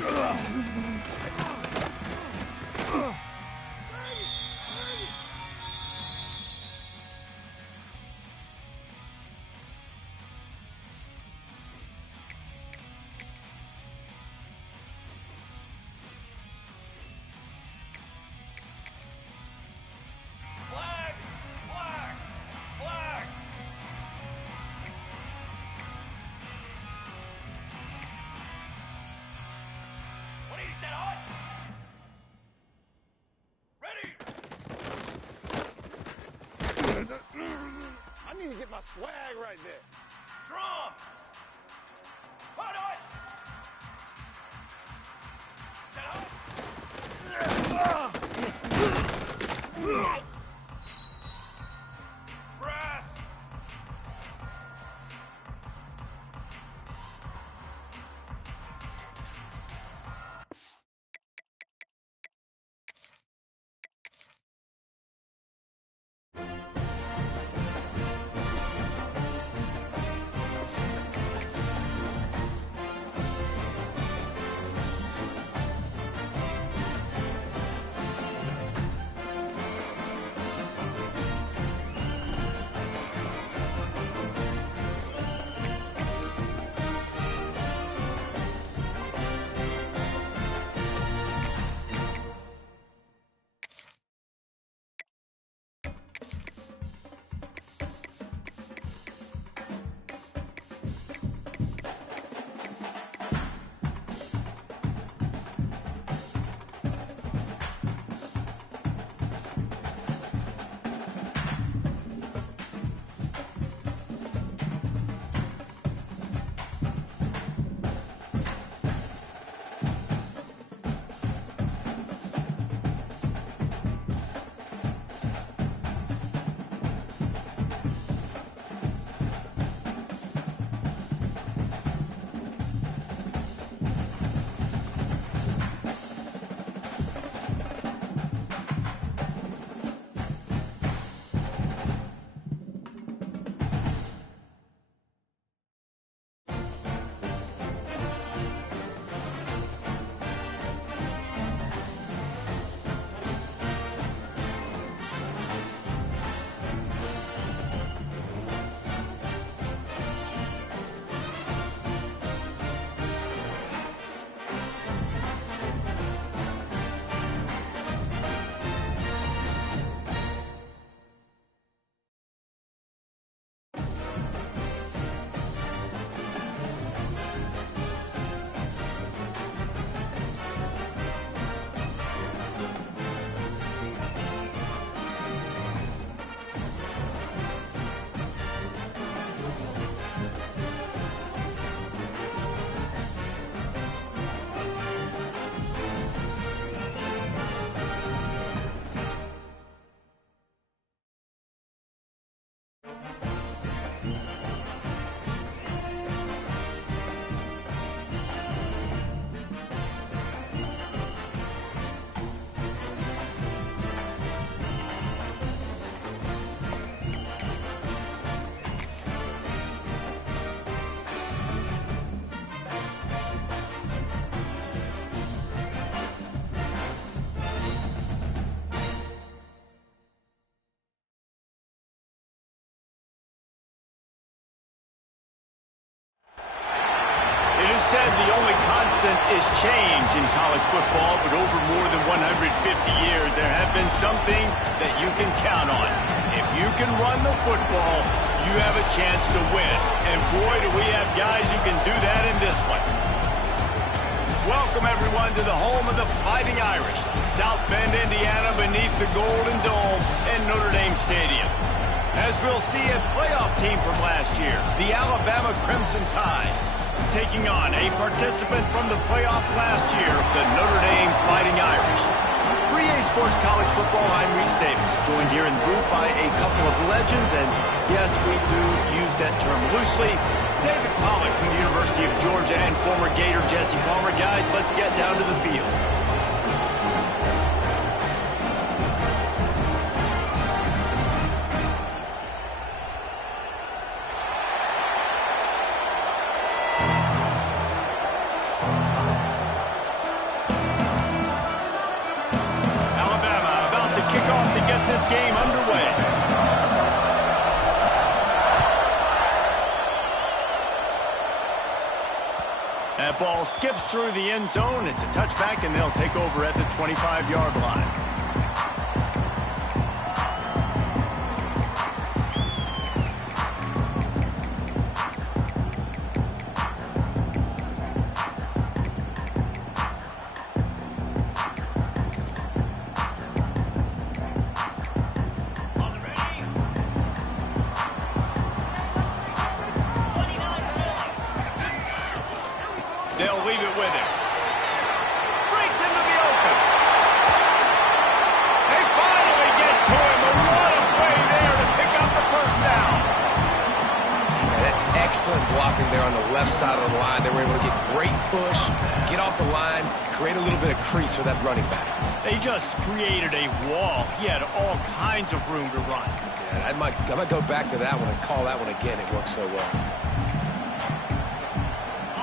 I need to get my swag right there. Drum! Hold on! Brass! Said the only constant is change in college football, but over more than 150 years, there have been some things that you can count on. If you can run the football, you have a chance to win. And boy, do we have guys who can do that in this one. Welcome, everyone, to the home of the Fighting Irish, South Bend, Indiana, beneath the Golden Dome and Notre Dame Stadium. As we'll see, a playoff team from last year, the Alabama Crimson Tide, taking on a participant from the playoff last year, the Notre Dame Fighting Irish. For EA Sports College Football, I'm Reese Davis, joined here in the booth by a couple of legends, and yes, we do use that term loosely. David Pollock from the University of Georgia and former Gator Jesse Palmer. Guys, let's get down to the field. That ball skips through the end zone. It's a touchback, and they'll take over at the 25-yard line. They'll leave it with him. Breaks into the open. They finally get to him. And what a play there to pick up the first down. Man, that's excellent blocking there on the left side of the line. They were able to get great push, get off the line, create a little bit of crease for that running back. They just created a wall. He had all kinds of room to run. Yeah, I might go back to that one and call that one again. It worked so well.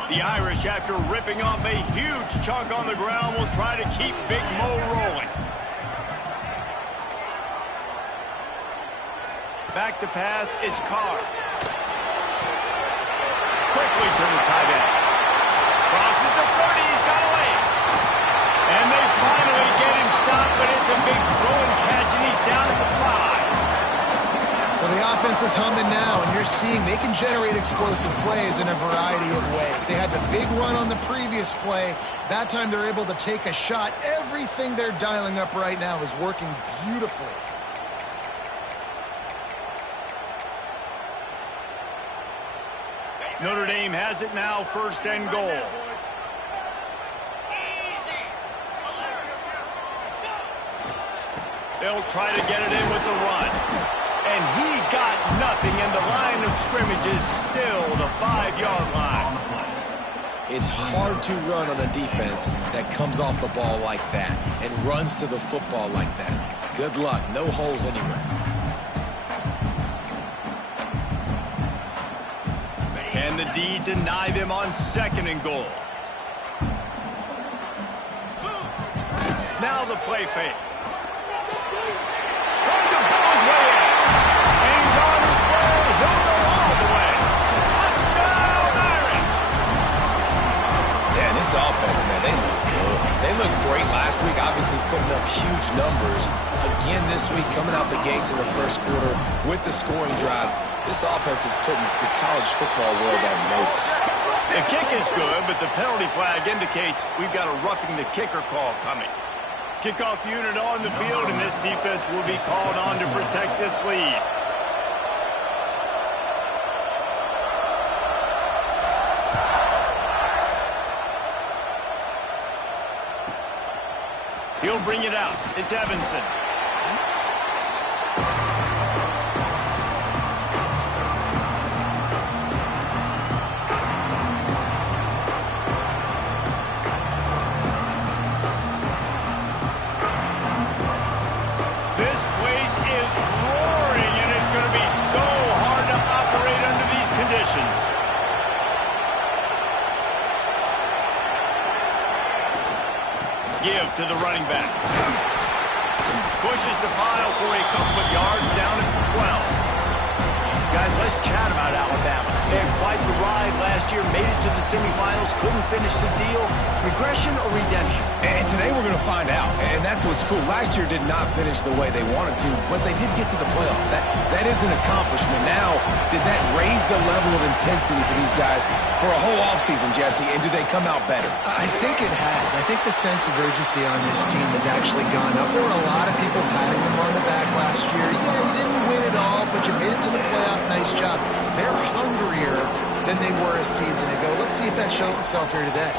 The Irish, after ripping off a huge chunk on the ground, will try to keep Big Mo rolling. Back to pass, it's Carr. Quickly to the tight end. Crosses the 30, he's got away. And they finally get him stopped, but it's a big throw and catch, and he's down at the 5. Well, the offense is humming now, and you're seeing they can generate explosive plays in a variety of ways. They had the big run on the previous play. That time they're able to take a shot. Everything they're dialing up right now is working beautifully. Notre Dame has it now, first and goal. They'll try to get it in with the run. And he got nothing, and the line of scrimmage is still the 5-yard line. It's hard to run on a defense that comes off the ball like that and runs to the football like that. Good luck. No holes anywhere. Can the D deny them on second and goal? Now the play fake. Going to blow his way in. And he's on his way. He'll go all the way. Touchdown, Irish. Yeah, this offense, man, they look good. They looked great last week, obviously putting up huge numbers. Again this week, coming out the gates in the first quarter with the scoring drive. This offense is putting the college football world on notice. The kick is good, but the penalty flag indicates we've got a roughing the kicker call coming. Kickoff unit on the field, and this defense will be called on to protect this lead. He'll bring it out. It's Evanson. This place is roaring, and it's going to be so hard to operate under these conditions. Give to the running back. Pushes the pile for a couple of yards down at the 12. Guys, let's chat about Alabama. They had quite the ride last year, made it to the semifinals, couldn't finish the deal. Regression or redemption? And today we're going to find out, and that's what's cool. Last year did not finish the way they wanted to, but they did get to the playoff. That is an accomplishment. Now, did that raise the level of intensity for these guys for a whole offseason, Jesse, and do they come out better? I think it has. I think the sense of urgency on this team has actually gone up. There were a lot of people patting them on the back last year. Yeah, you didn't win it all, but you made it to the playoff. Nice job. They're hungrier than they were a season ago. Let's see if that shows itself here today.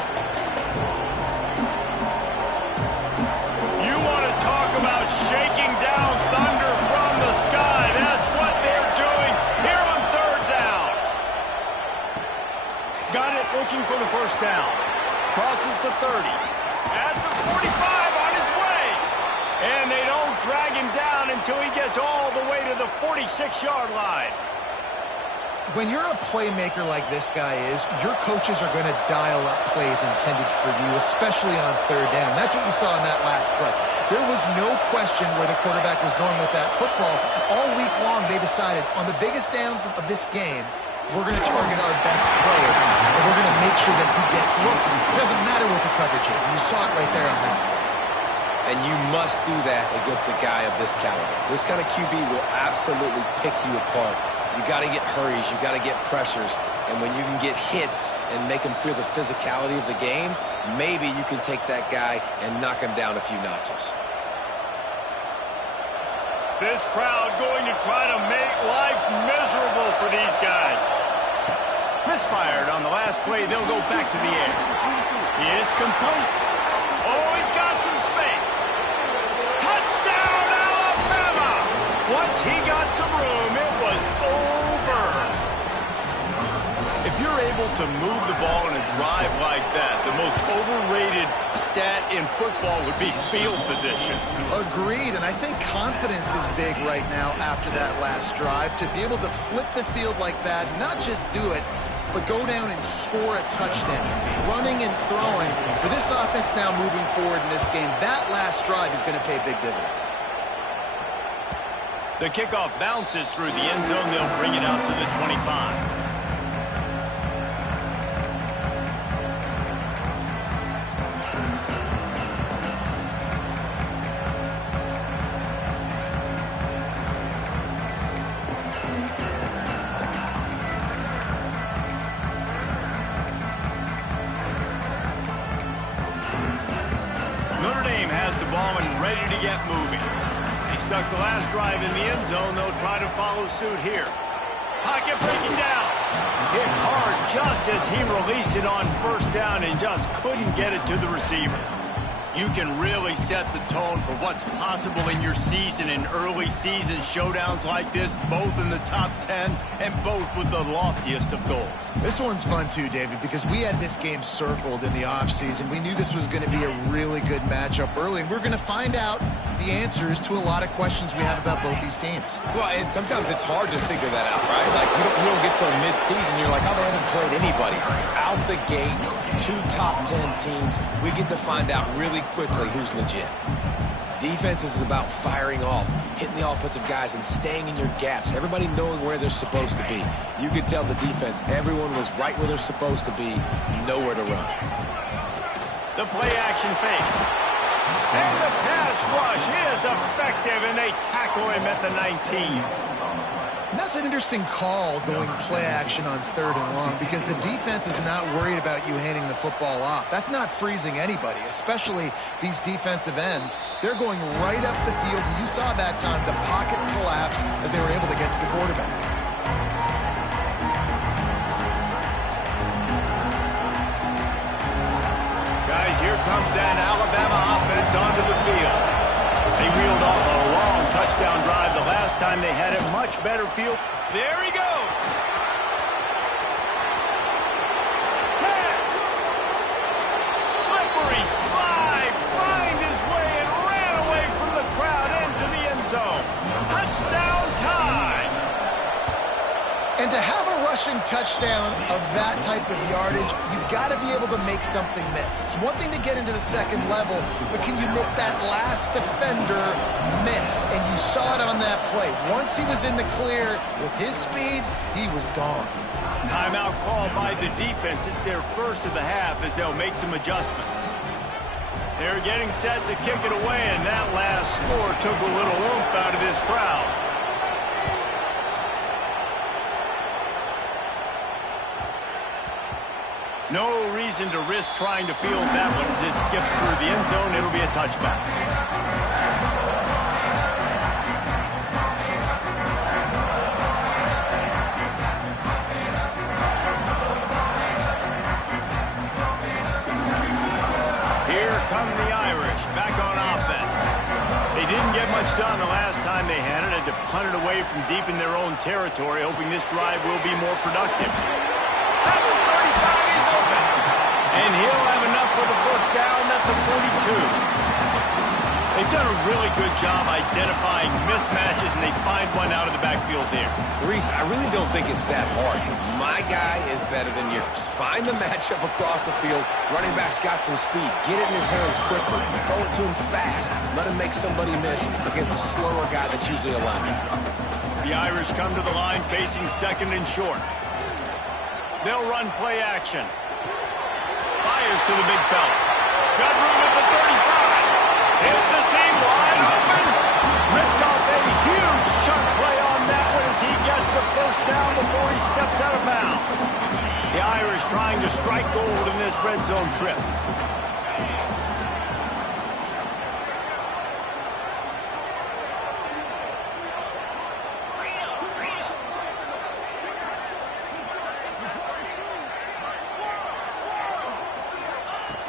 You want to talk about shaking down thunder from the sky. That's what they're doing here on third down. Got it, looking for the first down. Crosses the 30. At the 45 on his way. And they don't drag him down until he gets all the way to the 46-yard line. When you're a playmaker like this guy is, your coaches are going to dial up plays intended for you, especially on third down. That's what you saw in that last play. There was no question where the quarterback was going with that football. All week long, they decided on the biggest downs of this game, we're going to target our best player, and we're going to make sure that he gets looks. It doesn't matter what the coverage is. And you saw it right there on that. And you must do that against a guy of this caliber. This kind of QB will absolutely pick you apart. You got to get hurries. You got to get pressures. And when you can get hits and make him feel the physicality of the game, maybe you can take that guy and knock him down a few notches. This crowd going to try to make life miserable for these guys. Misfired on the last play. They'll go back to the air. It's complete. Oh, he's got some space. Touchdown, Alabama! Once he got some room, it was over. If you're able to move the ball in a drive like that, the most overrated stat in football would be field position. Agreed, and I think confidence is big right now after that last drive. To be able to flip the field like that, not just do it, but go down and score a touchdown. Running and throwing. For this offense now moving forward in this game, that last drive is going to pay big dividends. The kickoff bounces through the end zone. They'll bring it out to the 25. Stuck the last drive in the end zone. They'll try to follow suit here. Pocket breaking down. Hit hard just as he released it on first down and just couldn't get it to the receiver. You can really set the tone for what's possible in your season in early season showdowns like this, both in the top 10 and both with the loftiest of goals. This one's fun too, David, because we had this game circled in the offseason. We knew this was going to be a really good matchup early, and we're going to find out the answers to a lot of questions we have about both these teams. Well, and sometimes it's hard to figure that out, right? Like, you don't get till mid-season, you're like, oh, they haven't played anybody. Out the gates, 2 top 10 teams, we get to find out really quickly who's legit. Defense is about firing off, hitting the offensive guys, and staying in your gaps. Everybody knowing where they're supposed to be. You could tell the defense, everyone was right where they're supposed to be, nowhere to run. The play-action fake. And the pass rush is effective, and they tackle him at the 19. And that's an interesting call going play action on 3rd and long, because the defense is not worried about you handing the football off. That's not freezing anybody, especially these defensive ends. They're going right up the field. You saw that time the pocket collapse as they were able to get to the quarterback. Guys, here comes that Alabama offense onto the field. They reeled off a long touchdown drive the last time they had it. Much better field. There he goes. 10. Slippery slide. Find his way and ran away from the crowd into the end zone. Touchdown time. And to have a rushing touchdown of that type of yardage, you've got to be able to make something miss. It's one thing to get into the second level, but can you make that last defender miss? And you saw it on that play. Once he was in the clear with his speed, he was gone. Timeout called by the defense. It's their first of the half as they'll make some adjustments. They're getting set to kick it away, and that last score took a little oomph out of this crowd. No reason to risk trying to field that one as it skips through the end zone. It'll be a touchback. Here come the Irish back on offense. They didn't get much done the last time they had it. Had to punt it away from deep in their own territory, hoping this drive will be more productive. At the 35, he's open. And he'll have enough for the first down at the 42. They've done a really good job identifying mismatches, and they find one out of the backfield there. Reese, I really don't think it's that hard. My guy is better than yours. Find the matchup across the field. Running back's got some speed. Get it in his hands quickly. Throw it to him fast. Let him make somebody miss against a slower guy that's usually a linebacker. The Irish come to the line facing 2nd and short. They'll run play action. Fires to the big fella. Got room at the 35. Hits a seam wide open. Ripped off a huge chunk play on that one as he gets the first down before he steps out of bounds. The Irish trying to strike gold in this red zone trip.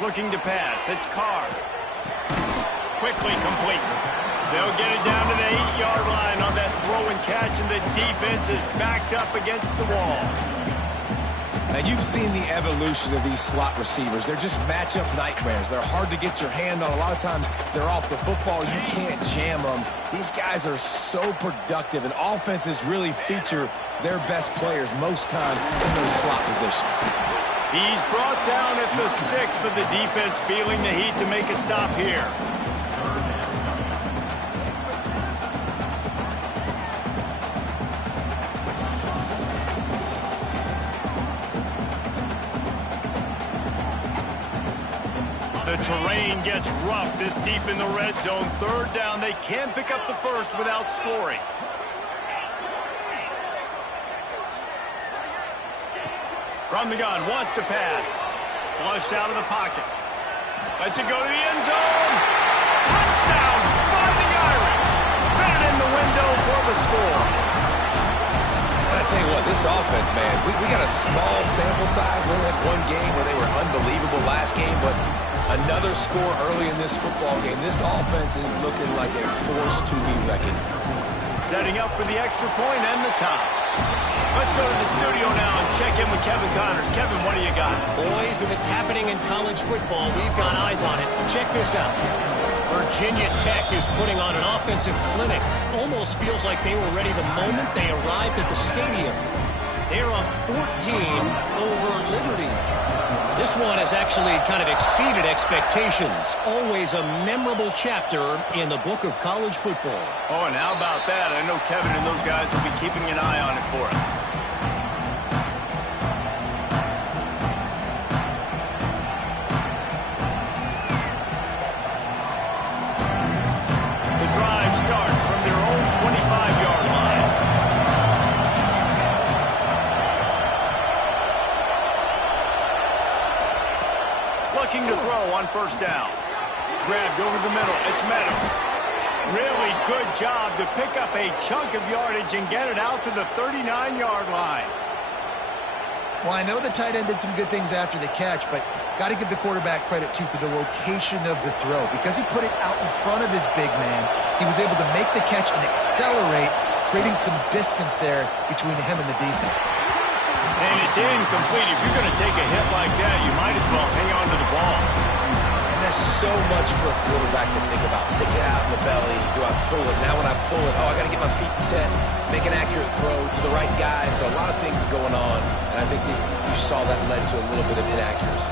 Looking to pass. It's Carr. Quickly complete. They'll get it down to the 8-yard line on that throw and catch, and the defense is backed up against the wall. Now, you've seen the evolution of these slot receivers. They're just matchup nightmares. They're hard to get your hand on. A lot of times, they're off the football. You can't jam them. These guys are so productive, and offenses really feature their best players most time in those slot positions. He's brought down at the 6, but the defense feeling the heat to make a stop here. The terrain gets rough this deep in the red zone. Third down, they can pick up the first without scoring. From the gun, wants to pass. Flushed out of the pocket. Lets it go to the end zone. Touchdown, Fighting Irish. Fit it in the window for the score. And I tell you what, this offense, man, we got a small sample size. We only had one game where they were unbelievable last game, but another score early in this football game. This offense is looking like a force to be reckoned with. Setting up for the extra point and the tie. Let's go to the studio now and check in with Kevin Connors. Kevin, what do you got? Boys, if it's happening in college football, we've got eyes on it. Check this out. Virginia Tech is putting on an offensive clinic. Almost feels like they were ready the moment they arrived at the stadium. They're up 14 over Liberty. This one has actually kind of exceeded expectations. Always a memorable chapter in the book of college football. Oh, and how about that? I know Kevin and those guys will be keeping an eye on it for us. The drive starts from their own 25-yard line. Looking to throw on first down. Grabbed over the middle. It's Meadows. Really good job to pick up a chunk of yardage and get it out to the 39-yard line. Well, I know the tight end did some good things after the catch, but got to give the quarterback credit, too, for the location of the throw. Because he put it out in front of his big man, he was able to make the catch and accelerate, creating some distance there between him and the defense. And it's incomplete. If you're going to take a hit like that, you might as well hang on to the ball. And there's so much for a quarterback to think about. Stick it out in the belly. Do I pull it? Now when I pull it, I got to get my feet set, make an accurate throw to the right guy. So a lot of things going on. And I think that you saw that led to a little bit of inaccuracy.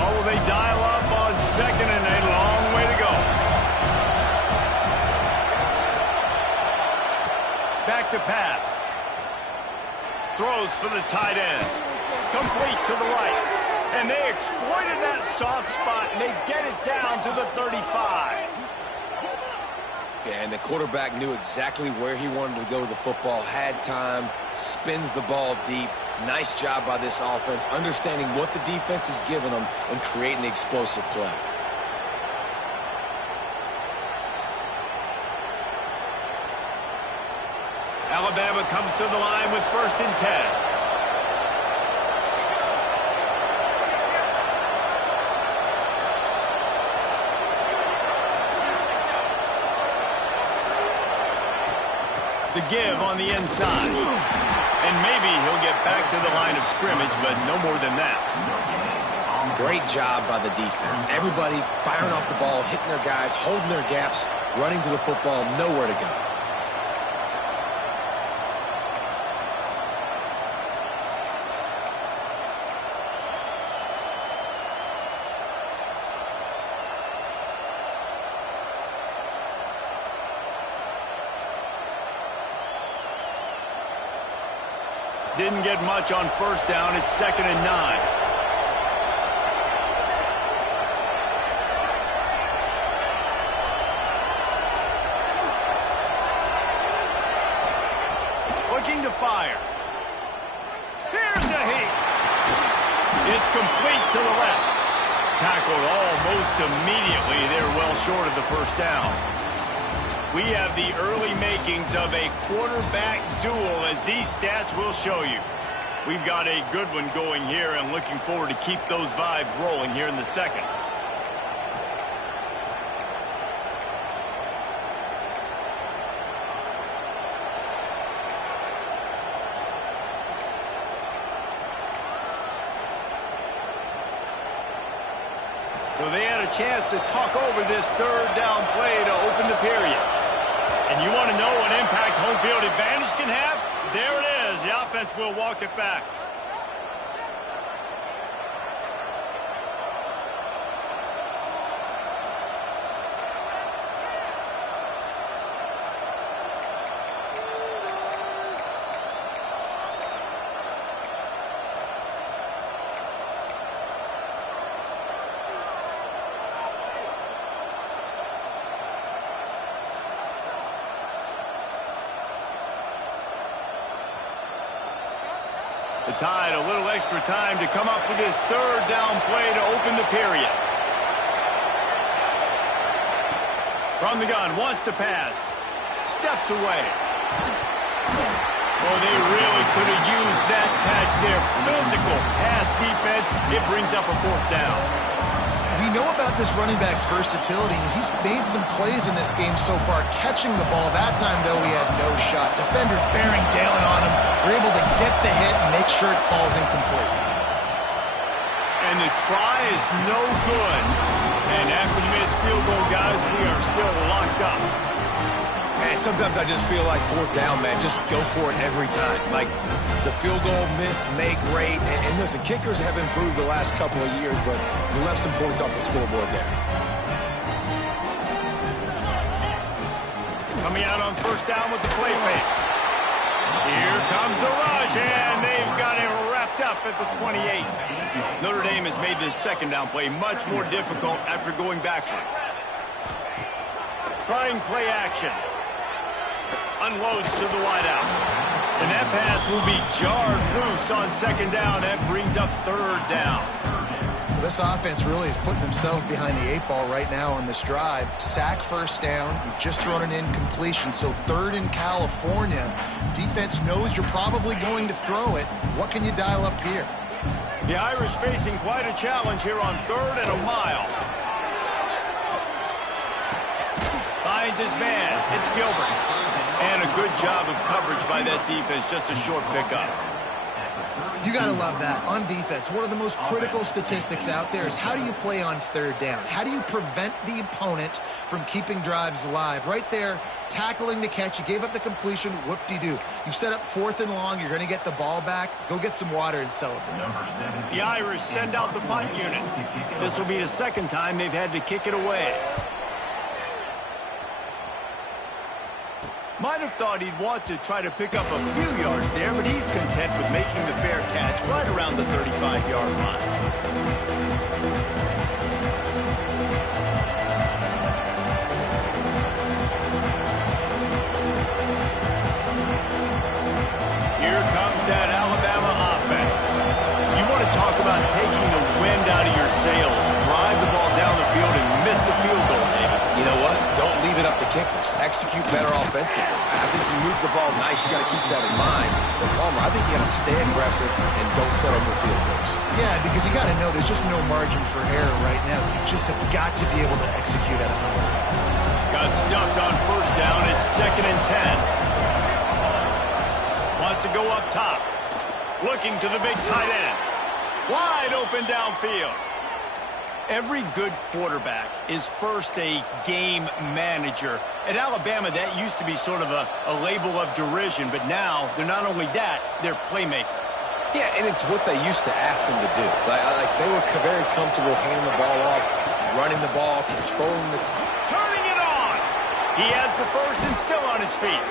Or will they dial up on second and a long way to go? Back to pass. Throws for the tight end. Complete to the right. And they exploited that soft spot, and they get it down to the 35. Yeah, and the quarterback knew exactly where he wanted to go with the football, had time, spins the ball deep. Nice job by this offense, understanding what the defense is giving them and creating the explosive play. Alabama comes to the line with 1st and 10. The give on the inside. And maybe he'll get back to the line of scrimmage, but no more than that. Great job by the defense. Everybody firing off the ball, hitting their guys, holding their gaps, running to the football, nowhere to go. Didn't get much on first down. It's 2nd and 9. Looking to fire. Here's a heat. It's complete to the left. Tackled almost immediately. They're well short of the first down. We have the early makings of a quarterback duel, as these stats will show you. We've got a good one going here, and looking forward to keep those vibes rolling here in the second. So they had a chance to talk over this third down play to open the period. And you want to know what impact home field advantage can have? There it is. The offense will walk it back. The Tide a little extra time to come up with this third down play to open the period. From the gun, wants to pass. Steps away. Well, they really could have used that catch there. Physical pass defense. It brings up a fourth down. We know about this running back's versatility. He's made some plays in this game so far, catching the ball. That time, though, he had no shot. Defender bearing down on him. We're able to get the hit and make sure it falls incomplete. And the try is no good. And after the missed field goal, guys, we are still locked up. And sometimes I just feel like fourth down, man. Just go for it every time. Like the field goal miss, make rate. And listen, kickers have improved the last couple of years, but we left some points off the scoreboard there. Coming out on first down with the play fake. Here comes the rush, and they've got it wrapped up at the 28. Notre Dame has made this second down play much more difficult after going backwards. Trying play action. Unloads to the wideout. And that pass will be jarred loose on second down. That brings up third down. This offense really is putting themselves behind the 8 ball right now on this drive. Sack first down. You've just thrown an incompletion, so third in California. Defense knows you're probably going to throw it. What can you dial up here? The Irish facing quite a challenge here on 3rd and a mile. Finds his man. It's Gilbert. And a good job of coverage by that defense. Just a short pickup. You got to love that. On defense, one of the most critical statistics out there is how do you play on third down? How do you prevent the opponent from keeping drives alive? Right there, tackling the catch. You gave up the completion. Whoop-de-doo. You set up 4th and long. You're going to get the ball back. Go get some water and celebrate. The Irish send out the punt unit. This will be the second time they've had to kick it away. Might have thought he'd want to try to pick up a few yards there, but he's content with making the fair catch right around the 35-yard line. Here comes that Alabama offense. You want to talk about taking the wind out of your sails. Drive the ball down the field and miss the field goal, David. You know what? Don't leave it up to kickers. Execute better offensively. I think you move the ball nice. You got to keep that in mind. But Palmer, I think you got to stay aggressive and don't settle for field goals. Yeah, because you got to know there's just no margin for error right now. You just have got to be able to execute at a high level. Got stuffed on first down. It's 2nd and 10. Wants to go up top. Looking to the big tight end. Wide open downfield. Every good quarterback is first a game manager. At Alabama, that used to be sort of a label of derision, but now they're not only that, they're playmakers. Yeah, and it's what they used to ask them to do. Like they were very comfortable handing the ball off, running the ball, controlling the... Turning it on! He has the first and still on his feet.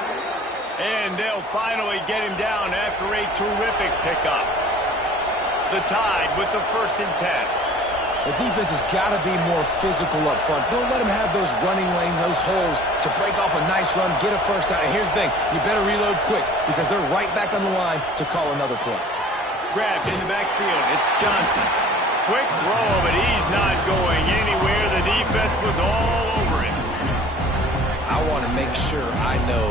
And they'll finally get him down after a terrific pickup. The Tide with the 1st and 10. The defense has got to be more physical up front. Don't let them have those running lanes, those holes to break off a nice run, get a first down. And here's the thing, you better reload quick because they're right back on the line to call another play. Grabbed in the backfield. It's Johnson. Quick throw, but he's not going anywhere. The defense was all over him. I want to make sure I know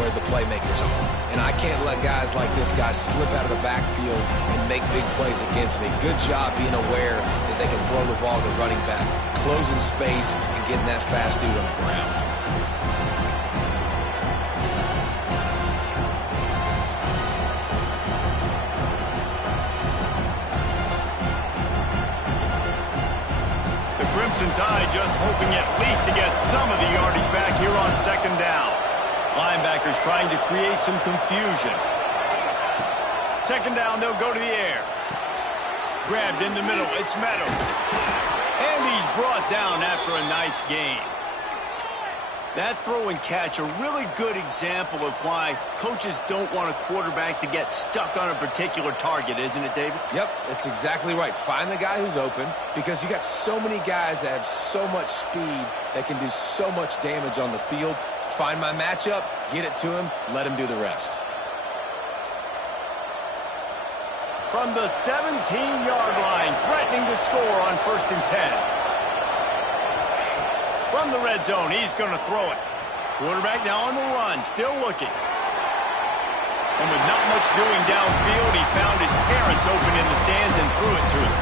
where the playmakers are. And I can't let guys like this guy slip out of the backfield and make big plays against me. Good job being aware that they can throw the ball to the running back, closing space, and getting that fast dude on the ground. The Crimson Tide just hoping at least to get some of the yardage back here on 2nd down. Linebackers trying to create some confusion. 2nd down, they'll go to the air. Grabbed in the middle, it's Meadows. And he's brought down after a nice gain. That throw and catch, a really good example of why coaches don't want a quarterback to get stuck on a particular target, isn't it, David? Yep, that's exactly right. Find the guy who's open because you got so many guys that have so much speed that can do so much damage on the field. Find my matchup, get it to him, let him do the rest. From the 17-yard line, threatening to score on 1st and 10. From the red zone, he's going to throw it. Quarterback now on the run, still looking. And with not much doing downfield, he found his parents open in the stands and threw it to him.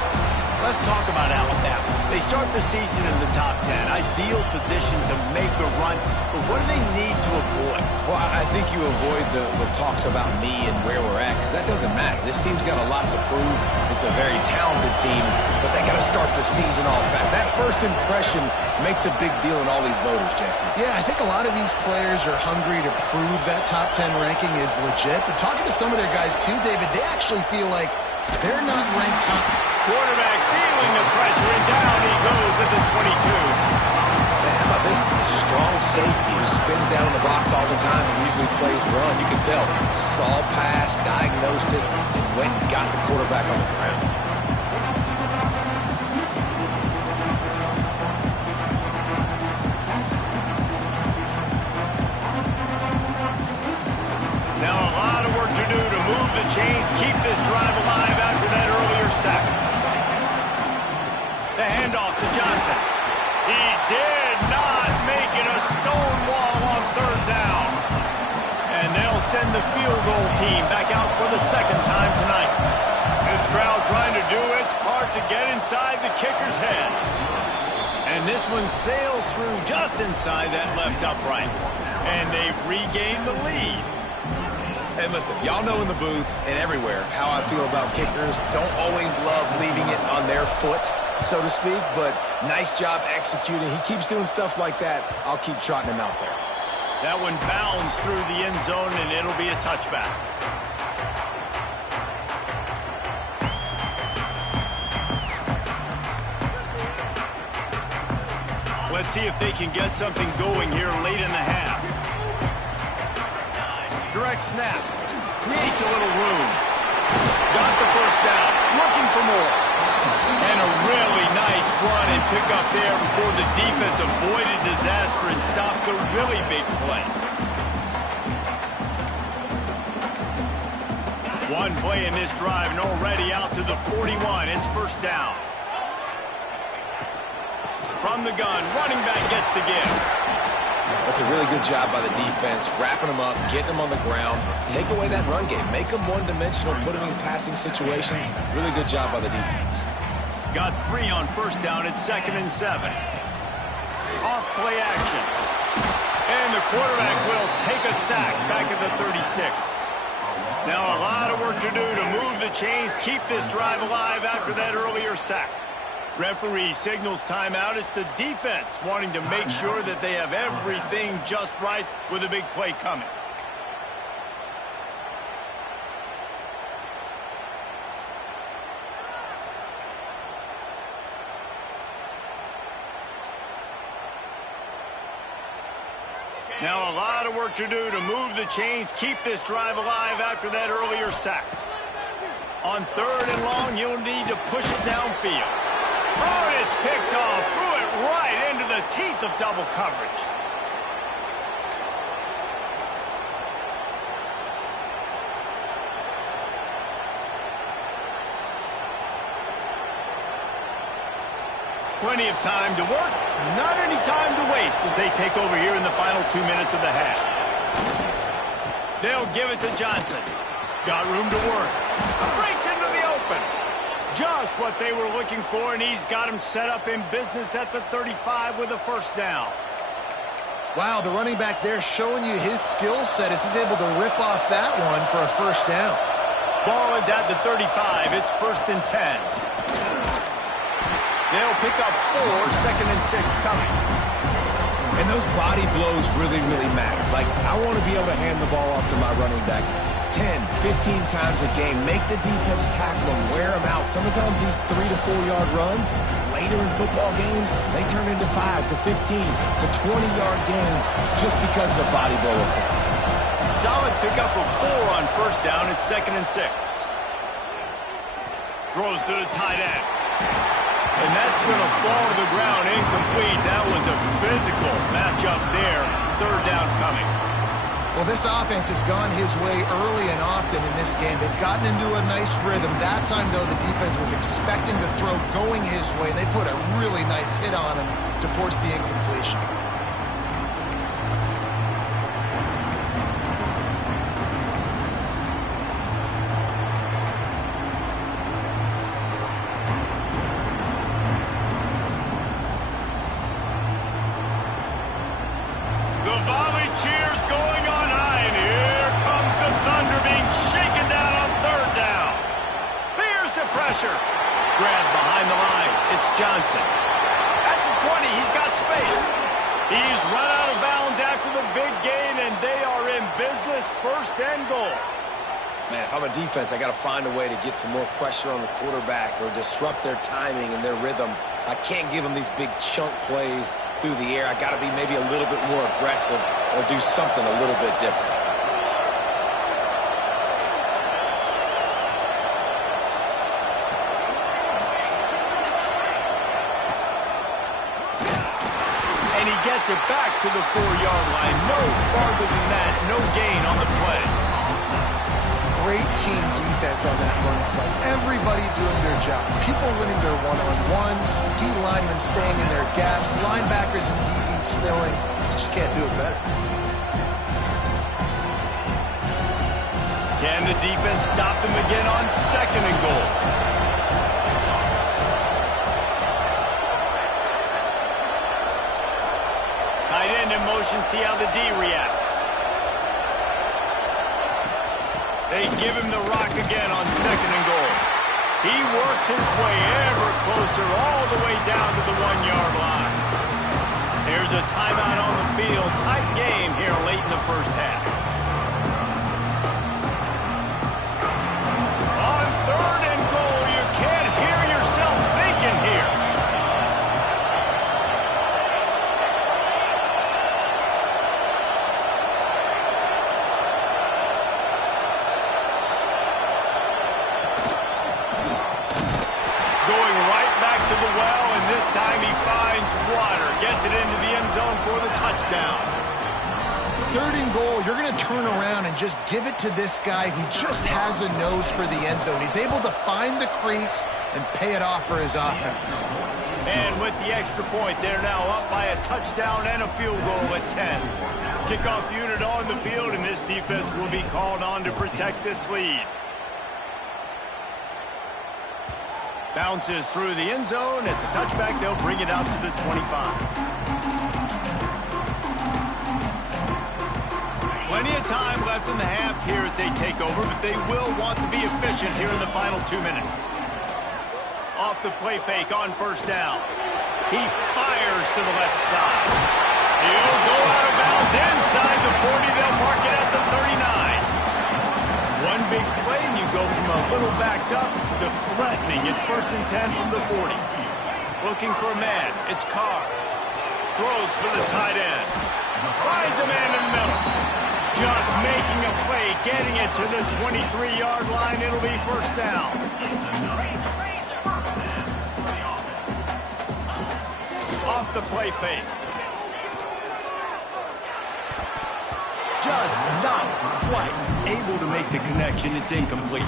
Let's talk about Alabama. They start the season in the top 10. Ideal position to make a run, but what do they need to avoid? Well, I think you avoid the talks about me and where we're at, because that doesn't matter. This team's got a lot to prove. It's a very talented team, but they got to start the season off fast. That first impression makes a big deal in all these voters, Jesse. Yeah, I think a lot of these players are hungry to prove that top 10 ranking is legit. But talking to some of their guys too, David, they actually feel like they're not ranked top. Quarterback feeling the pressure, and down he goes at the 22. Man, how about this? It's a strong safety who spins down in the box all the time and usually plays run. You can tell. Saw pass, diagnosed it, and went and got the quarterback on the ground. Now a lot of work to do to move the chains, keep this drive alive after that earlier sack. The handoff to Johnson. He did not make it a stone wall on 3rd down. And they'll send the field goal team back out for the 2nd time tonight. This crowd trying to do its part to get inside the kicker's head. And this one sails through just inside that left upright. And they've regained the lead. And listen, y'all know in the booth and everywhere how I feel about kickers. Don't always love leaving it on their foot, so to speak, but nice job executing. He keeps doing stuff like that. I'll keep trotting him out there. That one bounds through the end zone, and it'll be a touchback. Let's see if they can get something going here late in the half. Direct snap. Creates a little room. Got the first down. Looking for more. And a really nice run and pick up there before the defense avoided disaster and stopped the really big play. One play in this drive and already out to the 41. It's 1st down. From the gun, running back gets to give. That's a really good job by the defense, wrapping them up, getting them on the ground. Take away that run game. Make them one-dimensional, put them in passing situations. Really good job by the defense. Got 3 on 1st down at 2nd and 7. Off play action. And the quarterback will take a sack back at the 36. Now a lot of work to do to move the chains, keep this drive alive after that earlier sack. Referee signals timeout. It's the defense wanting to make sure that they have everything just right with a big play coming. Now a lot of work to do to move the chains, keep this drive alive after that earlier sack. On 3rd and long, you'll need to push it downfield. Oh, and it's picked off. Threw it right into the teeth of double coverage. Plenty of time to work, not any time to waste as they take over here in the final 2 minutes of the half. They'll give it to Johnson. Got room to work. Breaks into the open. Just what they were looking for, and he's got him set up in business at the 35 with a first down. Wow, the running back there showing you his skill set as he's able to rip off that one for a first down. Ball is at the 35. It's 1st and 10. They'll pick up 4, 2nd and 6 coming. And those body blows really, really matter. Like, I want to be able to hand the ball off to my running back 10, 15 times a game. Make the defense tackle them, wear them out. Sometimes these 3 to 4 yard runs, later in football games, they turn into 5 to 15 to 20 yard gains just because of the body blow effect. Solid pickup of 4 on first down. It's 2nd and 6. Throws to the tight end. And that's going to fall to the ground incomplete. That was a physical matchup there. 3rd down coming. Well, this offense has gone his way early and often in this game. They've gotten into a nice rhythm. That time, though, the defense was expecting the throw going his way. They put a really nice hit on him to force the incompletion. Cheers going on high, and here comes the Thunder being shaken down on 3rd down. Here's the pressure. Grabbed behind the line. It's Johnson. At the 20, he's got space. He's run out of bounds after the big gain, and they are in business. 1st and goal. Man, if I'm a defense, I got to find a way to get some more pressure on the quarterback or disrupt their timing and their rhythm. I can't give them these big chunk plays through the air. I got to be maybe a little bit more aggressive or do something a little bit different. And he gets it back to the 4-yard line. No farther than that. No gain on the play. Great team defense on that run play. Everybody doing their job. People winning their one-on-ones, D-linemen staying in their gaps, linebackers and DBs filling. You just can't do it better. Can the defense stop them again on 2nd and goal? Tight end in motion, see how the D reacts. They give him the rock again on 2nd and goal. He works his way ever closer all the way down to the 1-yard line. There's a timeout on the field. Tight game here late in the first half. On 3rd and goal, you can't hear yourself thinking here. Going right back to the well, and this time he finds water. Gets it into the end zone for the touchdown. 3rd and goal, you're going to turn around and just give it to this guy who just has a nose for the end zone. He's able to find the crease and pay it off for his offense. And with the extra point, they're now up by a touchdown and a field goal at 10. Kickoff unit on the field, and this defense will be called on to protect this lead. Bounces through the end zone. It's a touchback. They'll bring it out to the 25. Plenty of time left in the half here as they take over, but they will want to be efficient here in the final 2 minutes. Off the play fake on first down. He fires to the left side. He'll go out of bounds inside the 40. They'll mark it at the 39. One big play, and you go from a little backed up to threatening. It's 1st and 10 from the 40. Looking for a man. It's Carr. Throws for the tight end. Finds a man in the middle. Just making a play, getting it to the 23-yard line. It'll be first down. Off the play fake. Just not quite able to make the connection. It's incomplete.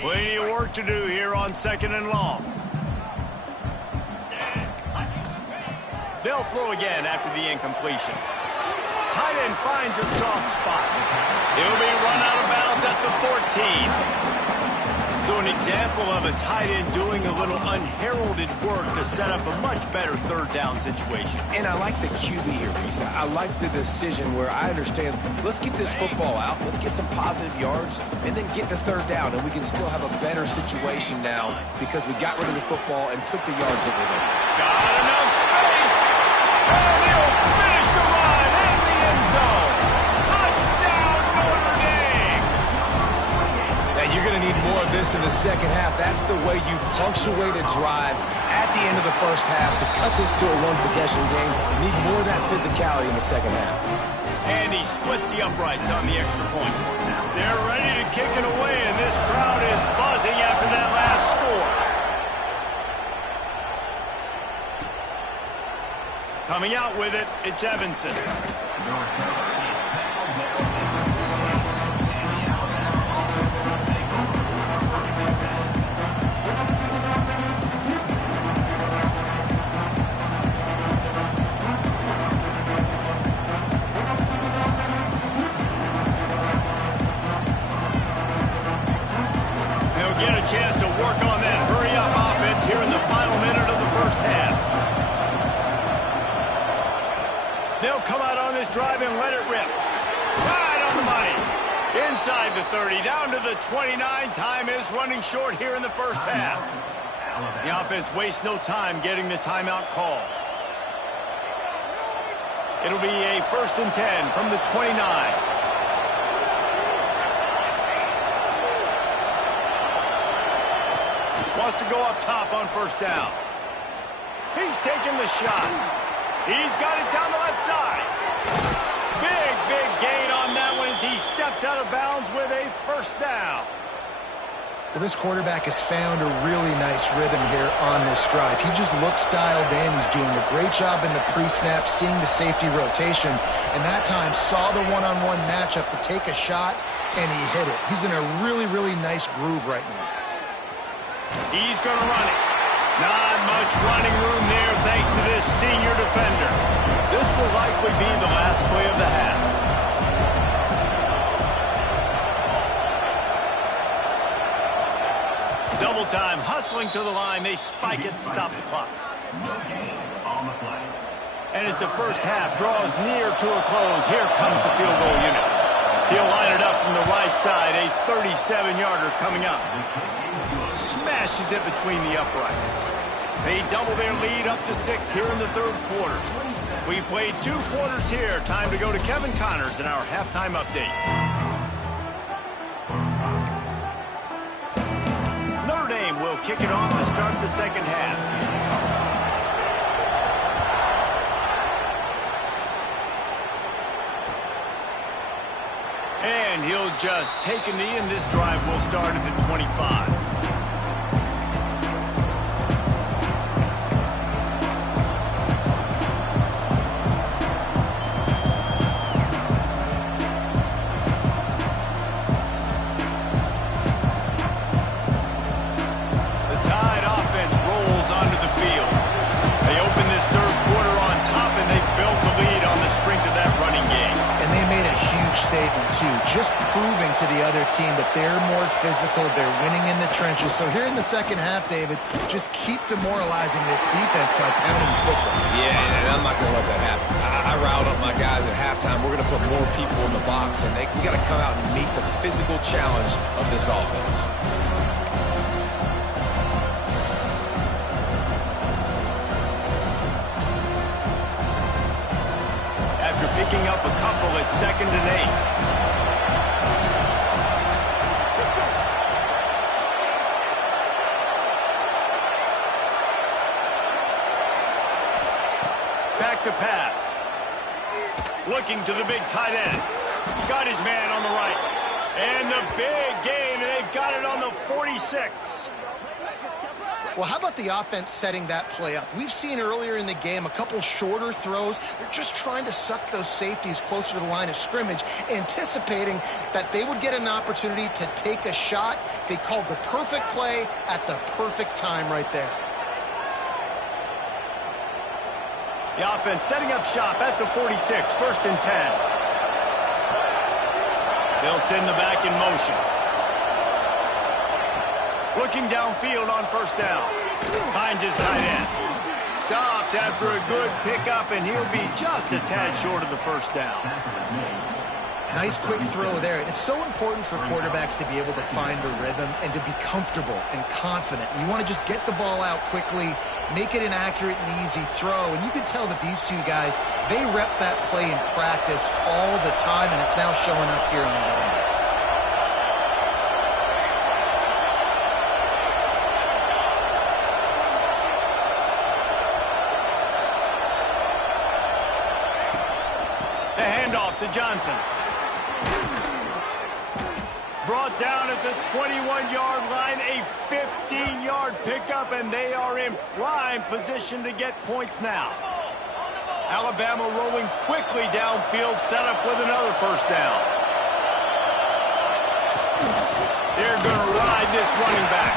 Plenty of work to do here on 2nd and long. They'll throw again after the incompletion. Tight end finds a soft spot. He'll be run out of bounds at the 14. So an example of a tight end doing a little unheralded work to set up a much better third down situation. And I like the QB here, Reese. I like the decision where I understand, let's get this football out, let's get some positive yards, and then get to third down, and we can still have a better situation now because we got rid of the football and took the yards that were there. Got enough space, and he'll finish the run in the end zone. Touchdown, Notre Dame! Now, you're going to need more of this in the second half. That's the way you punctuate a drive at the end of the first half to cut this to a one-possession game. You need more of that physicality in the second half. And he splits the uprights on the extra point. They're ready to kick it away, and this crowd is buzzing after that last score. Coming out with it, it's Evanson. They'll get a chance to work on that hurry-up offense here in the final minute of the first half. They'll come out on this drive and let it rip. Right on the money. Inside the 30, down to the 29. Time is running short here in the first half. The offense wastes no time getting the timeout call. It'll be a 1st and 10 from the 29. Wants to go up top on first down. He's taking the shot. He's got it down the left side. Big gain on that one as he steps out of bounds with a first down. Well, this quarterback has found a really nice rhythm here on this drive. He just looks dialed in. He's doing a great job in the pre-snap, seeing the safety rotation, and that time saw the one-on-one matchup to take a shot, and he hit it. He's in a really nice groove right now. He's going to run it. Not much running room there thanks to this senior defender. This will likely be the last play of the half. Double time, hustling to the line. They spike it to stop the clock. And as the first half draws near to a close, here comes the field goal unit. He'll line it up from the right side, a 37-yarder coming up. Smashes it between the uprights. They double their lead up to 6 here in the third quarter. We played 2 quarters here. Time to go to Kevin Connors in our halftime update. Notre Dame will kick it off to start the second half. And he'll just take a knee, and this drive will start at the 25. Just proving to the other team that they're more physical, they're winning in the trenches. So here in the second half, David, just keep demoralizing this defense by pounding the football. Yeah, and I'm not going to let that happen. I riled up my guys at halftime. We're going to put more people in the box, and we got to come out and meet the physical challenge of this offense. After picking up a couple at 2nd and 8. back to pass. Looking to the big tight end. Got his man on the right. And the big gain, and they've got it on the 46. Well, how about the offense setting that play up? We've seen earlier in the game a couple shorter throws. They're just trying to suck those safeties closer to the line of scrimmage, anticipating that they would get an opportunity to take a shot. They called the perfect play at the perfect time right there. The offense setting up shop at the 46, 1st and 10. They'll send the back in motion. Looking downfield on 1st down. Finds his tight end. Stopped after a good pickup, and he'll be just a tad short of the 1st down. Nice quick throw there. It's so important for quarterbacks to be able to find a rhythm and to be comfortable and confident. You want to just get the ball out quickly, make it an accurate and easy throw. And you can tell that these two guys, they rep that play in practice all the time, and it's now showing up here on the game. The handoff to Johnson. Brought down at the 21-yard line, a 15-yard pickup, and they are in prime position to get points now. Alabama rolling quickly downfield, set up with another 1st down. They're going to ride this running back.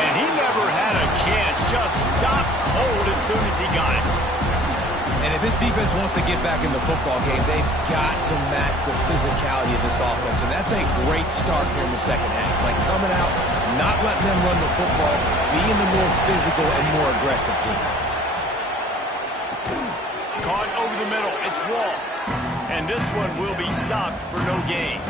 And he never had a chance, just stopped cold as soon as he got it. And if this defense wants to get back in the football game, they've got to match the physicality of this offense. And that's a great start here in the 2nd half. Like coming out, not letting them run the football, being the more physical and more aggressive team. Caught over the middle. It's Wall. And this one will be stopped for no gain.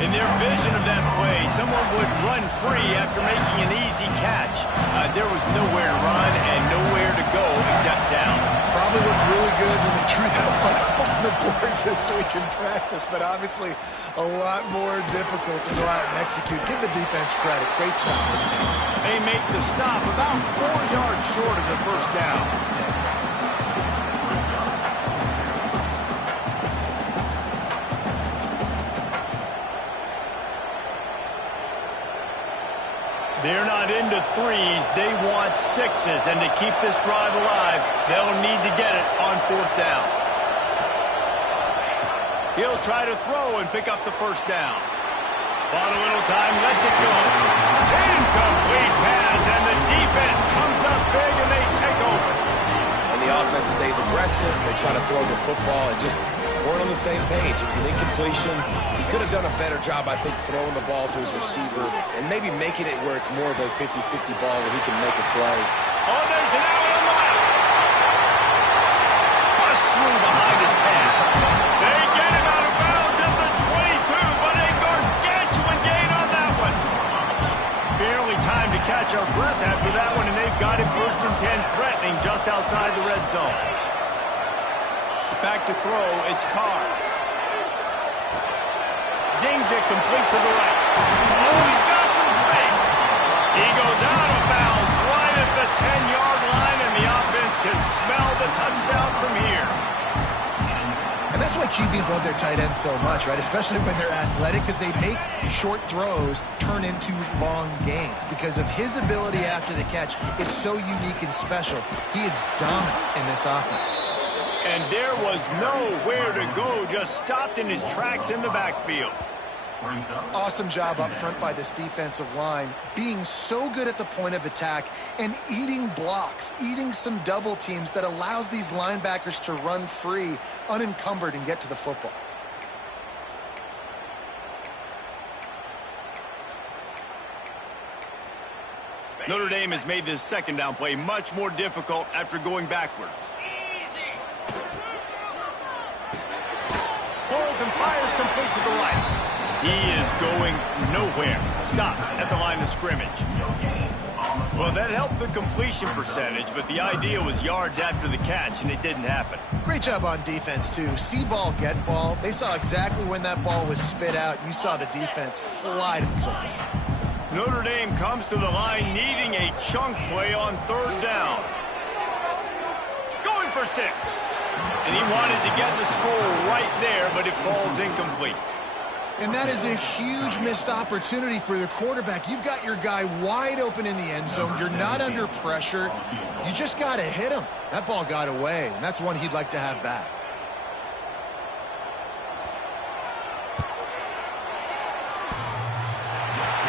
In their vision of that play, someone would run free after making an easy catch. There was nowhere to run and nowhere to go except down. Probably looked really good when they drew that one up on the board this week in practice, but obviously a lot more difficult to go out and execute. Give the defense credit. Great stop. They make the stop about 4 yards short of the 1st down. They're not into 3s, they want 6s, and to keep this drive alive, they'll need to get it on 4th down. He'll try to throw and pick up the 1st down. Bought a little time, lets it go. Incomplete pass, and the defense comes up big, and they take over. And the offense stays aggressive. They try to throw the football and just weren't on the same page. It was an incompletion. He could have done a better job, I think, throwing the ball to his receiver and maybe making it where it's more of a 50-50 ball where he can make a play. Oh, there's an alley on the left. Bust through behind his pass. They get him out of bounds at the 22, but a gargantuan gain on that one. Barely time to catch our breath after that one, and they've got him 1st and 10, threatening just outside the red zone. Back to throw, it's Carr. Zings it complete to the right. Oh, he's got some space. He goes out of bounds right at the 10-yard line, and the offense can smell the touchdown from here. And that's why QBs love their tight ends so much, right? Especially when they're athletic, because they make short throws turn into long gains. Because of his ability after the catch, it's so unique and special. He is dominant in this offense. And there was nowhere to go, just stopped in his tracks in the backfield. Awesome job up front by this defensive line, being so good at the point of attack and eating blocks, eating some double teams that allows these linebackers to run free, unencumbered, and get to the football. Notre Dame has made this 2nd down play much more difficult after going backwards. Pulls and fires complete to the right. He is going nowhere. Stop at the line of scrimmage. Well, that helped the completion percentage, but the idea was yards after the catch, and it didn't happen. Great job on defense, too. See ball, get ball. They saw exactly when that ball was spit out. You saw the defense fly to the football. Notre Dame comes to the line needing a chunk play on 3rd down. Going for 6. And he wanted to get the score right there, but it falls incomplete. And that is a huge missed opportunity for the quarterback. You've got your guy wide open in the end zone. You're not under pressure. You just got to hit him. That ball got away, and that's one he'd like to have back.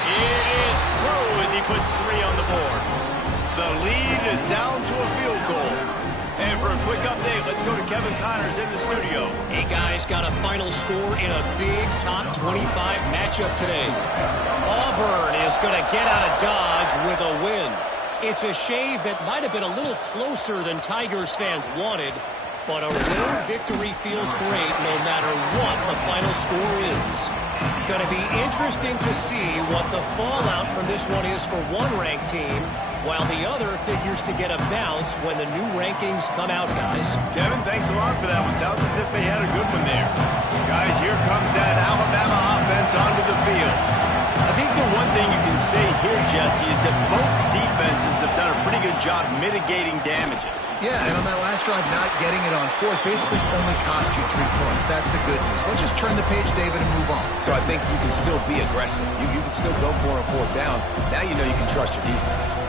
It is true as he puts 3 on the board. The lead is down to a field goal. And for a quick update, let's go to Kevin Connors in the studio. Hey, guys, got a final score in a big top 25 matchup today. Auburn is going to get out of Dodge with a win. It's a shave that might have been a little closer than Tigers fans wanted, but a road victory feels great no matter what the final score is. Going to be interesting to see what the fallout from this one is for one ranked team, while the other figures to get a bounce when the new rankings come out, guys. Kevin, thanks a lot for that one. Sounds as if they had a good one there. Guys, here comes that Alabama offense onto the field. I think the one thing you can say here, Jesse, is that both defenses have done a pretty good job mitigating damages. Yeah, and on that last drive, not getting it on 4th basically only cost you 3 points. That's the good news. Let's just turn the page, David, and move on. So I think you can still be aggressive. You can still go for it on 4th down. Now you know you can trust your defense.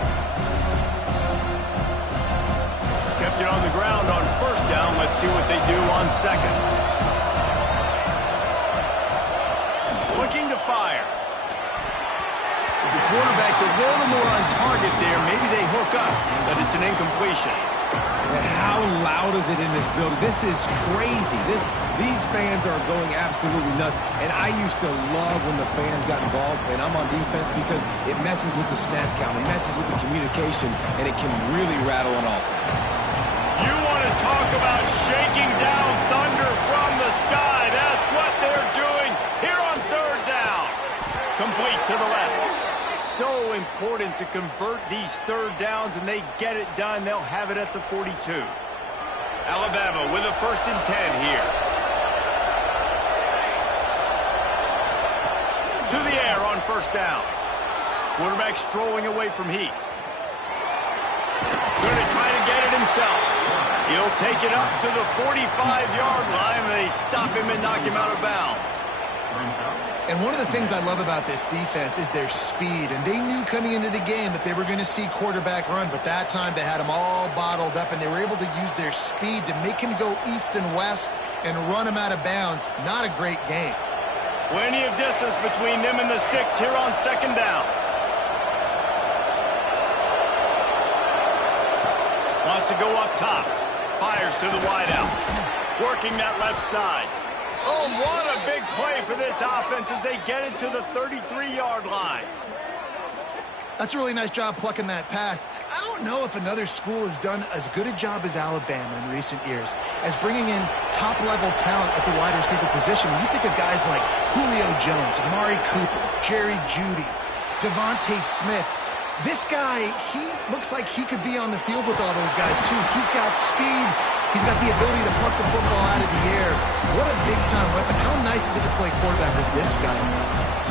Kept it on the ground on 1st down. Let's see what they do on 2nd. Looking to fire. If the quarterback's a little more on target there, maybe they hook up, but it's an incompletion. And how loud is it in this building? This is crazy. These fans are going absolutely nuts. And I used to love when the fans got involved, and I'm on defense, because it messes with the snap count, it messes with the communication, and it can really rattle an offense. You want to talk about shaking down thunder from the sky. That's what they're doing here on 3rd down. Complete to the left. So important to convert these 3rd downs, and they get it done. They'll have it at the 42. Alabama with a 1st and 10 here. To the air on 1st down. Quarterback strolling away from heat. Going to try to get it himself. He'll take it up to the 45-yard line. They stop him and knock him out of bounds. And one of the things I love about this defense is their speed. And they knew coming into the game that they were going to see quarterback run, but that time they had him all bottled up, and they were able to use their speed to make him go east and west and run him out of bounds. Not a great game. Plenty of distance between them and the sticks here on 2nd down. Wants to go up top. Fires to the wideout. Working that left side. Oh, what a big play for this offense as they get it to the 33-yard line. That's a really nice job plucking that pass. I don't know if another school has done as good a job as Alabama in recent years as bringing in top-level talent at the wide receiver position. When you think of guys like Julio Jones, Amari Cooper, Jerry Jeudy, Devontae Smith, this guy, he looks like he could be on the field with all those guys, too. He's got speed. He's got the ability to pluck the football out of the air. What a big-time weapon. How nice is it to play quarterback with this guy on the offense?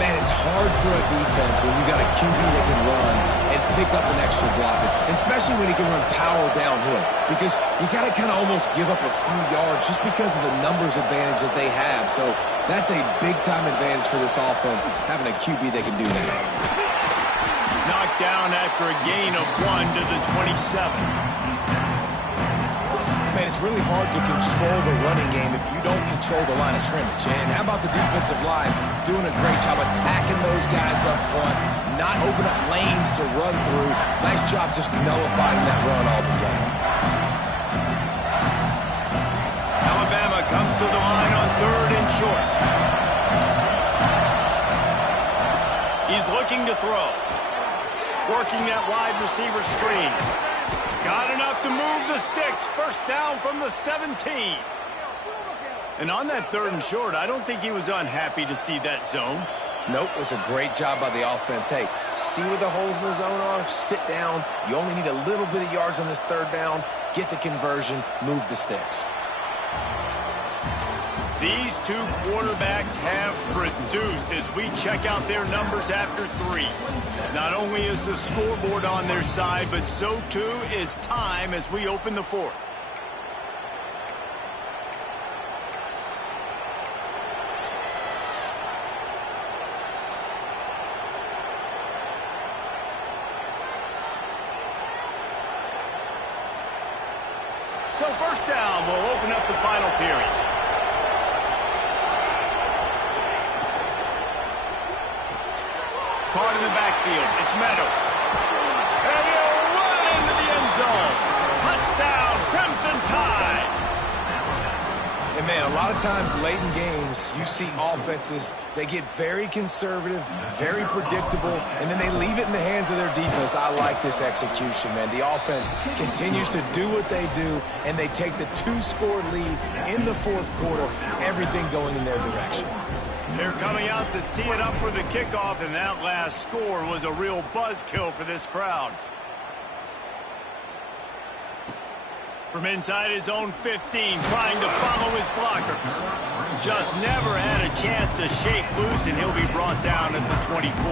Man, it's hard for a defense when you got a QB that can run and pick up an extra block, and especially when he can run power downhill, because you got to kind of almost give up a few yards just because of the numbers advantage that they have. So that's a big-time advantage for this offense, having a QB that can do that. Knocked down after a gain of 1 to the 27. Man, it's really hard to control the running game if you don't control the line of scrimmage. And how about the defensive line doing a great job attacking those guys up front, not open up lanes to run through. Nice job just nullifying that run altogether. Alabama comes to the line on 3rd and short. He's looking to throw. Working that wide receiver screen. Got enough to move the sticks. 1st down from the 17. And on that 3rd and short, I don't think he was unhappy to see that zone. Nope, it was a great job by the offense. Hey, see where the holes in the zone are? Sit down. You only need a little bit of yards on this 3rd down. Get the conversion. Move the sticks. These two quarterbacks have produced as we check out their numbers after 3. Not only is the scoreboard on their side, but so too is time as we open the 4th. So first down, we'll open up the final period. Caught in the backfield. It's Meadows. And he'll run into the end zone. Touchdown, Crimson Tide. And, man, a lot of times late in games, you see offenses, they get very conservative, very predictable, and then they leave it in the hands of their defense. I like this execution, man. The offense continues to do what they do, and they take the 2-score lead in the 4th quarter, everything going in their direction. They're coming out to tee it up for the kickoff, and that last score was a real buzzkill for this crowd. From inside his own 15, trying to follow his blockers. Just never had a chance to shake loose, and he'll be brought down at the 24.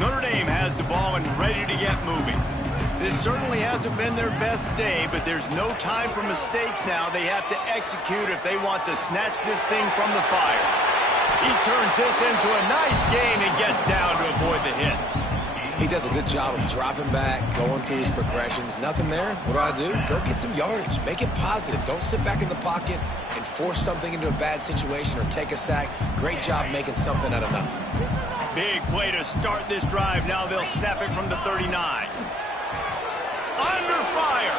Notre Dame has the ball and ready to get moving. This certainly hasn't been their best day, but there's no time for mistakes now. They have to execute if they want to snatch this thing from the fire. He turns this into a nice gain and gets down to avoid the hit. He does a good job of dropping back, going through his progressions. Nothing there. What do? Go get some yardage. Make it positive. Don't sit back in the pocket and force something into a bad situation or take a sack. Great job making something out of nothing. Big play to start this drive. Now they'll snap it from the 39. Under fire.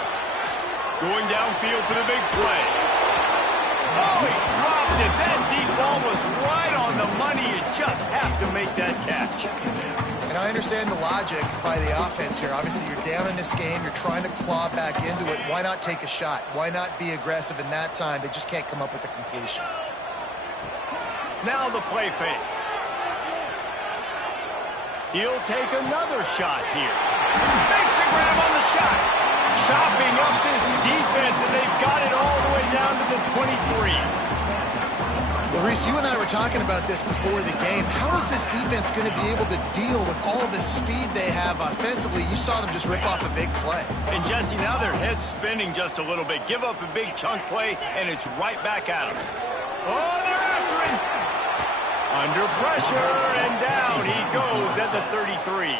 Going downfield for the big play. Oh, he dropped it. That deep ball was right on the money. You just have to make that catch. And I understand the logic by the offense here. Obviously, you're down in this game. You're trying to claw back into it. Why not take a shot? Why not be aggressive in that time? They just can't come up with a completion. Now the play fake. He'll take another shot here. Makes a grab on the shot. Chopping up this defense, and they've got it all the way down to the 23. Well, Reese, you and I were talking about this before the game. How is this defense going to be able to deal with all the speed they have offensively? You saw them just rip off a big play. And, Jesse, now their head's spinning just a little bit. Give up a big chunk play, and it's right back at them. Oh, they're after him. Under pressure, and down he goes at the 33.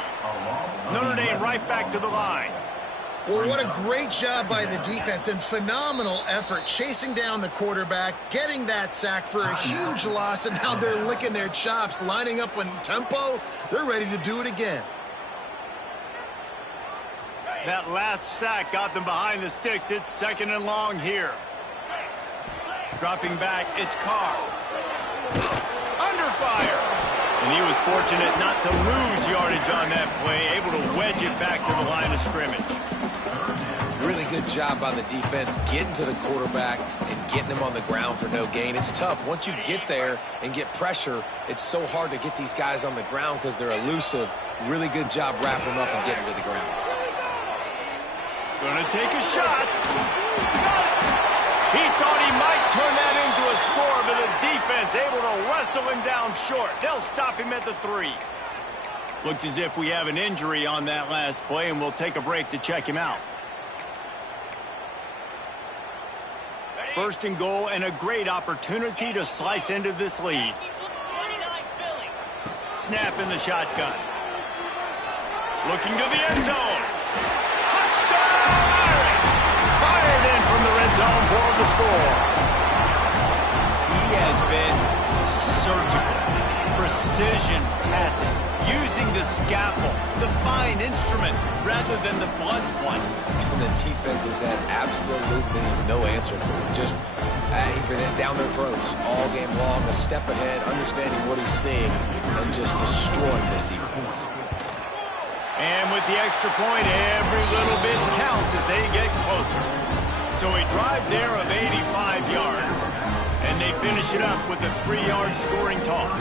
Notre Dame right back to the line. Well, what a great job by the defense and phenomenal effort chasing down the quarterback, getting that sack for a huge loss, and now they're licking their chops, lining up in tempo. They're ready to do it again. That last sack got them behind the sticks. It's 2nd and long here. Dropping back, it's Carr. Under fire. And he was fortunate not to lose yardage on that play, able to wedge it back to the line of scrimmage. Really good job by the defense getting to the quarterback and getting him on the ground for no gain. It's tough. Once you get there and get pressure, it's so hard to get these guys on the ground because they're elusive. Really good job wrapping them up and getting to the ground. Gonna take a shot. Got it. He thought he might turn that into a score, but the defense able to wrestle him down short. They'll stop him at the 3. Looks as if we have an injury on that last play, and we'll take a break to check him out. 1st and goal, and a great opportunity to slice into this lead. Snap in the shotgun. Looking to the end zone. Touchdown! Fired in from the red zone for the score. He has been surgical. Precision passes. Using the scalpel, the fine instrument, rather than the blunt one. And the defense has had absolutely no answer for him. Just, he's been down their throats all game long, a step ahead, understanding what he's seeing, and just destroying this defense. And with the extra point, every little bit counts as they get closer. So a drive there of 85 yards, and they finish it up with a 3-yard scoring toss.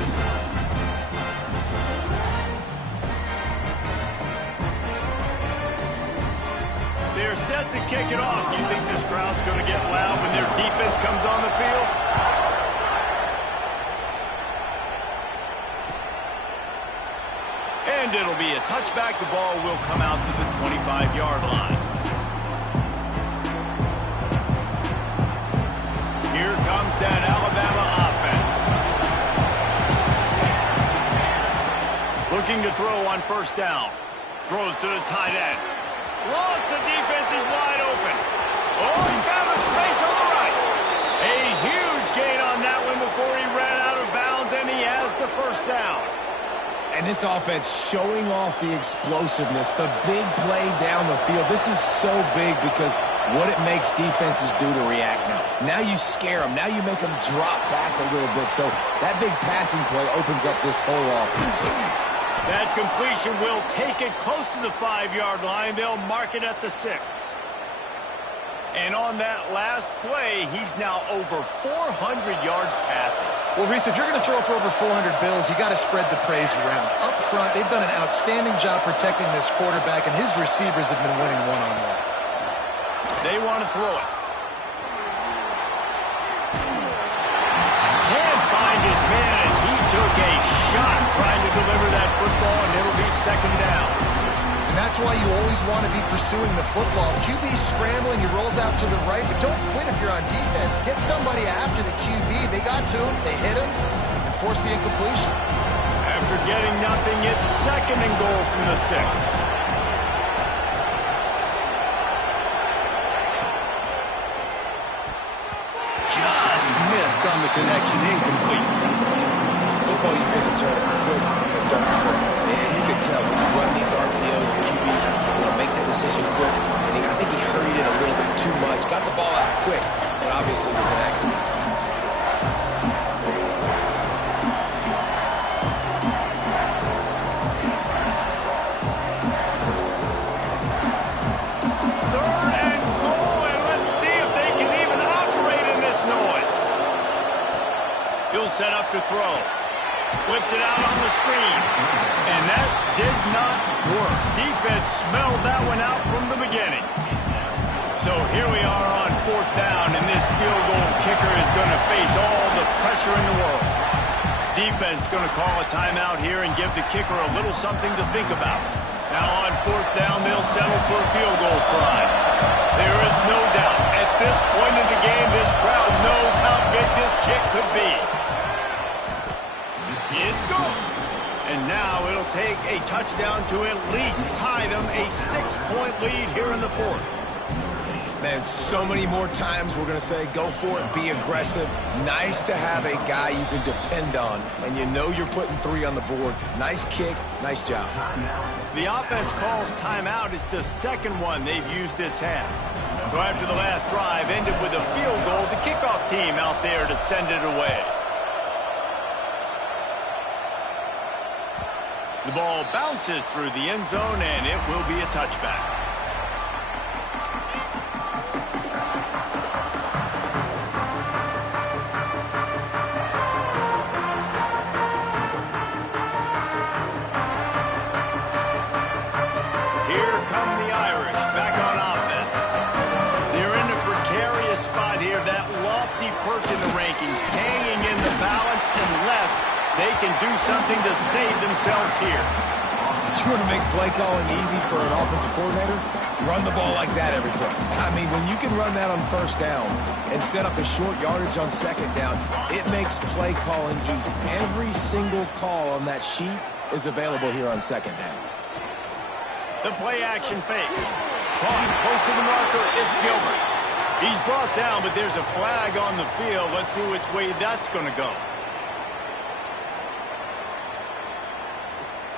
they're set to kick it off. You think this crowd's going to get loud when their defense comes on the field? And it'll be a touchback. The ball will come out to the 25-yard line. Here comes that Alabama offense. Looking to throw on first down. Throws to the tight end. Lost, the defense is wide open. Oh, he found a space on the right. A huge gain on that one before he ran out of bounds, and he has the first down. And this offense showing off the explosiveness, the big play down the field. This is so big because what it makes defenses do to react now. Now you scare them. Now you make them drop back a little bit. So that big passing play opens up this whole offense. That completion will take it close to the 5-yard line. They'll mark it at the 6. And on that last play, he's now over 400 yards passing. Well, Reese, if you're going to throw for over 400 bills, you got to spread the praise around. Up front, they've done an outstanding job protecting this quarterback, and his receivers have been winning one-on-one. They want to throw it. Can't find his man as he took a shot trying to deliver that football, and it'll be second down. And that's why you always want to be pursuing the football. QB's scrambling, he rolls out to the right, but don't quit if you're on defense. Get somebody after the QB. They got to him, they hit him, and forced the incompletion. After getting nothing, it's second and goal from the 6. Just missed on the connection, incomplete. Football, you make a turn quick, but don't hurt. Man, you can tell when you run these RPOs, the QBs want to make that decision quick. And I think he hurried it a little bit too much. Got the ball out quick, but obviously was inaccurate in his pass. Third and goal, and let's see if they can even operate in this noise. He'll set up to throw. Flips it out on the screen. And that did not work. Defense smelled that one out from the beginning. So here we are on fourth down, and this field goal kicker is going to face all the pressure in the world. Defense going to call a timeout here and give the kicker a little something to think about. Now on fourth down, they'll settle for a field goal try. There is no doubt. At this point in the game, this crowd knows how big this kick could be. It's good. And now it'll take a touchdown to at least tie them a 6-point lead here in the fourth. Man, so many more times we're going to say, go for it, be aggressive. Nice to have a guy you can depend on, and you know you're putting 3 on the board. Nice kick, nice job. The offense calls timeout. It's the second one they've used this half. So after the last drive ended with a field goal, the kickoff team out there to send it away. The ball bounces through the end zone, and it will be a touchback. Here come the Irish back on offense. They're in a precarious spot here, that lofty perch in the rankings, hanging in the balance unless they can do something to save themselves here. You want to make play calling easy for an offensive coordinator? Run the ball like that every play. I mean, when you can run that on first down and set up a short yardage on second down, it makes play calling easy. Every single call on that sheet is available here on second down. The play action fake. Caught close to the marker. It's Gilbert. He's brought down, but there's a flag on the field. Let's see which way that's going to go.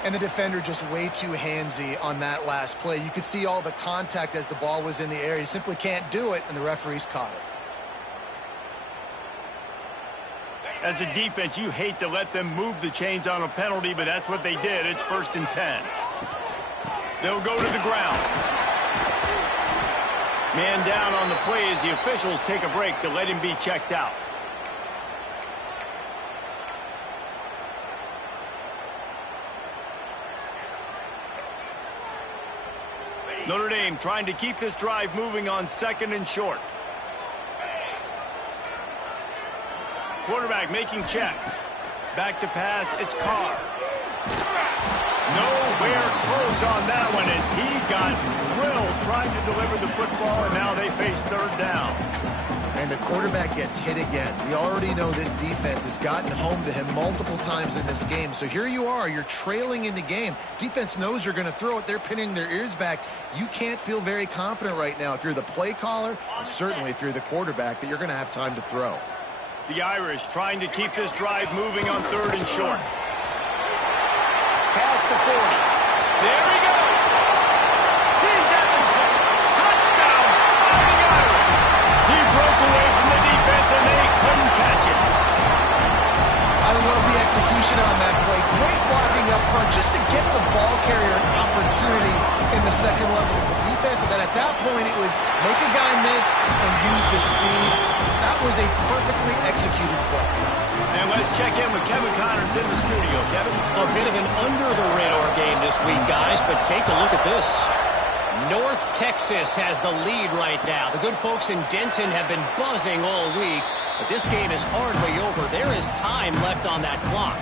And the defender just way too handsy on that last play. You could see all the contact as the ball was in the air. He simply can't do it, and the referees caught it. As a defense, you hate to let them move the chains on a penalty, but that's what they did. It's 1st and 10. They'll go to the ground. Man down on the play as the officials take a break to let him be checked out. Notre Dame trying to keep this drive moving on 2nd and short. Quarterback making checks. Back to pass, it's Carr. Nowhere close on that one as he got drilled trying to deliver the football, and now they face 3rd down. And the quarterback gets hit again. We already know this defense has gotten home to him multiple times in this game. So here you are, you're trailing in the game. Defense knows you're going to throw it. They're pinning their ears back. You can't feel very confident right now if you're the play caller, and certainly if you're the quarterback, that you're going to have time to throw. The Irish trying to keep this drive moving on 3rd and short. Past the 40. There he goes. He's at the 10. Touchdown, Fighting Irish. He broke away from the defense and they couldn't catch him. I love the execution on that play. Great blocking up front just to get the ball carrier an opportunity in the 2nd level of the defense. And then at that point, it was make a guy miss and use the speed. That was a perfectly executed play. And let's check in with Kevin Connors in the studio. Kevin? A bit of an under-the-radar game this week, guys, but take a look at this. North Texas has the lead right now. The good folks in Denton have been buzzing all week, but this game is hardly over. There is time left on that clock.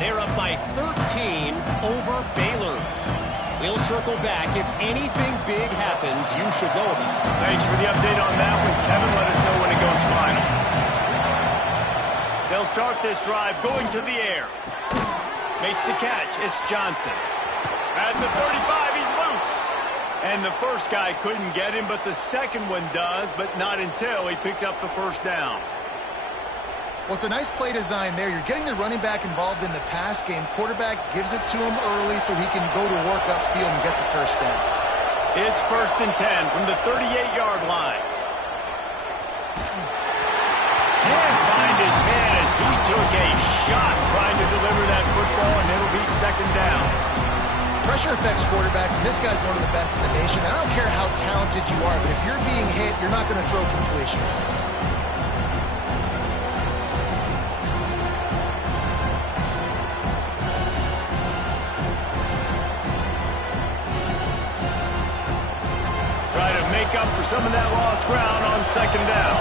They're up by 13 over Baylor. We'll circle back. If anything big happens, you should know about it. Thanks for the update on that one, Kevin. Let us know when it goes final. They'll start this drive going to the air. Makes the catch. It's Johnson. At the 35, he's loose. And the first guy couldn't get him, but the second one does, but not until he picks up the 1st down. Well, it's a nice play design there. You're getting the running back involved in the pass game. Quarterback gives it to him early so he can go to work upfield and get the 1st down. It's 1st and 10 from the 38-yard line. Can't find his man as he took a shot trying to deliver that football, and it'll be 2nd down. Pressure affects quarterbacks, and this guy's one of the best in the nation. I don't care how talented you are, but if you're being hit, you're not going to throw completions. Try to make up for some of that lost ground on 2nd down.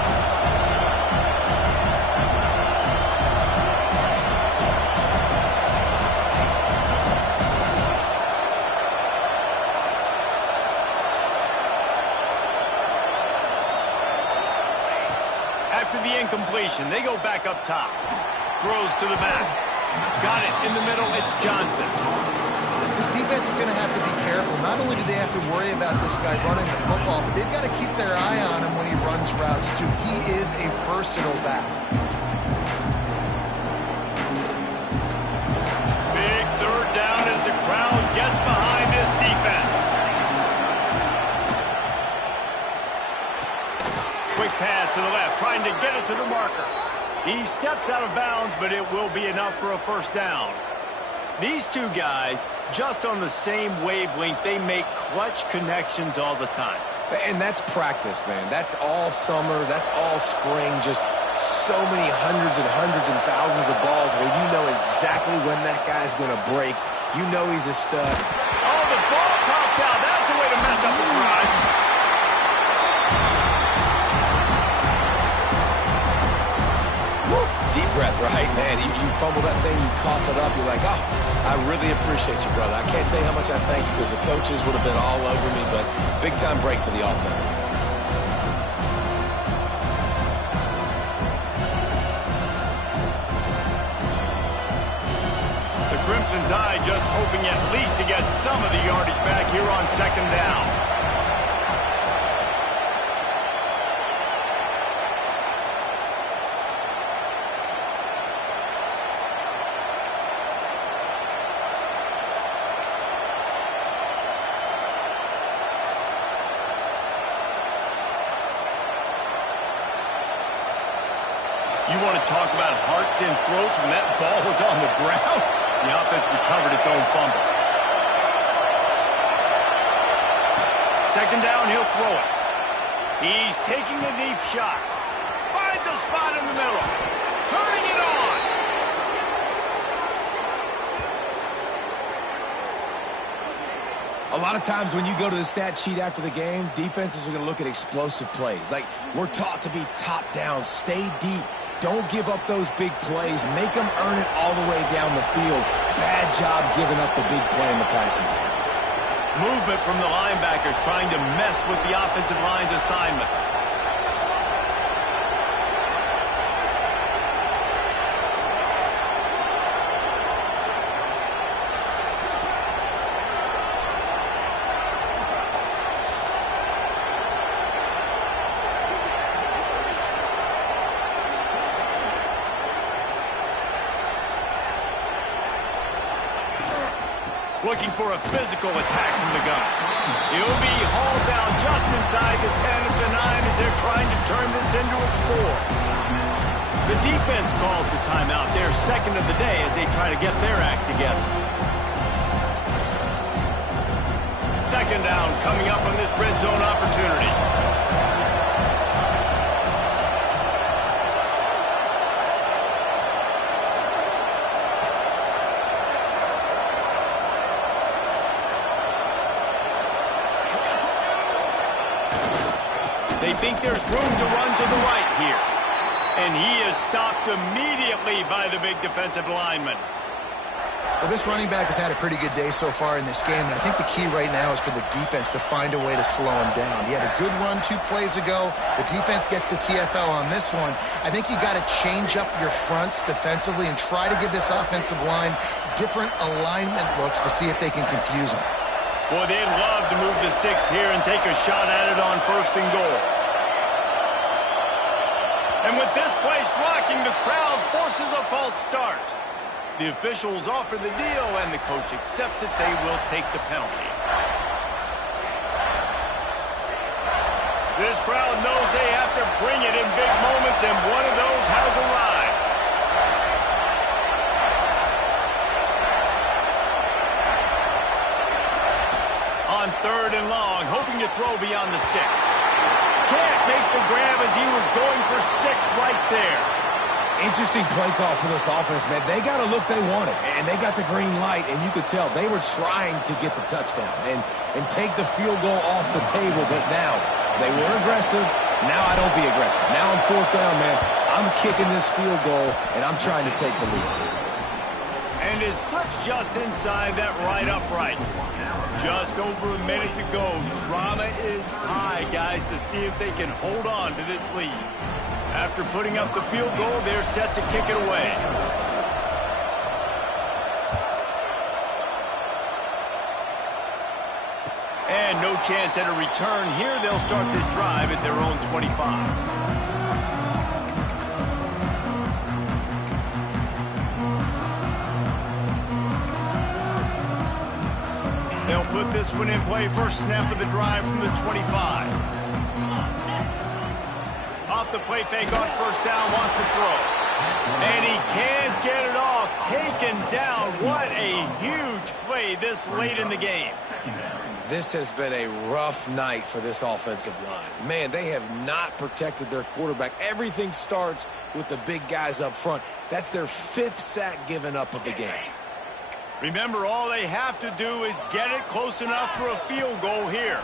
After the incompletion, they go back up top. Throws to the back. Got it in the middle. It's Johnson. This defense is going to have to be careful. Not only do they have to worry about this guy running the football, but they've got to keep their eye on him when he runs routes, too. He is a versatile back. Big 3rd down as the crowd gets behind this defense. Quick pass to the left, trying to get it to the marker. He steps out of bounds, but it will be enough for a 1st down. These two guys, just on the same wavelength, they make clutch connections all the time. And that's practice, man. That's all summer. That's all spring. Just so many hundreds and thousands of balls where you know exactly when that guy's going to break. You know he's a stud. Oh, the ball popped out. That's a way to mess up a drive. Deep breath, right? Man, you fumble that thing, you cough it up, you're like, oh, I really appreciate you, brother. I can't tell you how much I thank you because the coaches would have been all over me, but big-time break for the offense. The Crimson Tide just hoping at least to get some of the yardage back here on 2nd down. You want to talk about hearts and throats when that ball was on the ground? The offense recovered its own fumble. 2nd down, he'll throw it. He's taking a deep shot. Finds a spot in the middle. Turning it on. A lot of times when you go to the stat sheet after the game, defenses are going to look at explosive plays. Like, we're taught to be top down, stay deep, don't give up those big plays, make them earn it all the way down the field. Bad job giving up the big play in the passing game. Movement from the linebackers trying to mess with the offensive line's assignments. Looking for a physical attack from the gun. He'll be hauled down just inside the 10 of the 9 as they're trying to turn this into a score. The defense calls the timeout. Their second of the day as they try to get their act together. Second down coming up on this red zone opportunity. They think there's room to run to the right here. And he is stopped immediately by the big defensive lineman. Well, this running back has had a pretty good day so far in this game, and I think the key right now is for the defense to find a way to slow him down. He had a good run 2 plays ago. The defense gets the TFL on this one. I think you got to change up your fronts defensively and try to give this offensive line different alignment looks to see if they can confuse him. Boy, they'd love to move the sticks here and take a shot at it on 1st and goal. And with this place rocking, the crowd forces a false start. The officials offer the deal, and the coach accepts it. They will take the penalty. This crowd knows they have to bring it in big moments, and one of those has arrived. On 3rd and long, hoping to throw beyond the sticks. Can't make the grab as he was going for 6 right there. Interesting play call for this offense, man. They got a look they wanted, and they got the green light, and you could tell they were trying to get the touchdown and take the field goal off the table, but now they were aggressive. Now I don't be aggressive. Now on 4th down, man, I'm kicking this field goal, and I'm trying to take the lead. And is slips just inside that right upright. Just over a minute to go. Drama is high, guys, to see if they can hold on to this lead. After putting up the field goal, they're set to kick it away. And no chance at a return here. They'll start this drive at their own 25. They'll put this one in play. First snap of the drive from the 25. Off the play fake on 1st down, wants to throw. And he can't get it off. Taken down. What a huge play this late in the game. This has been a rough night for this offensive line. Man, they have not protected their quarterback. Everything starts with the big guys up front. That's their 5th sack given up of the game. Remember, all they have to do is get it close enough for a field goal here.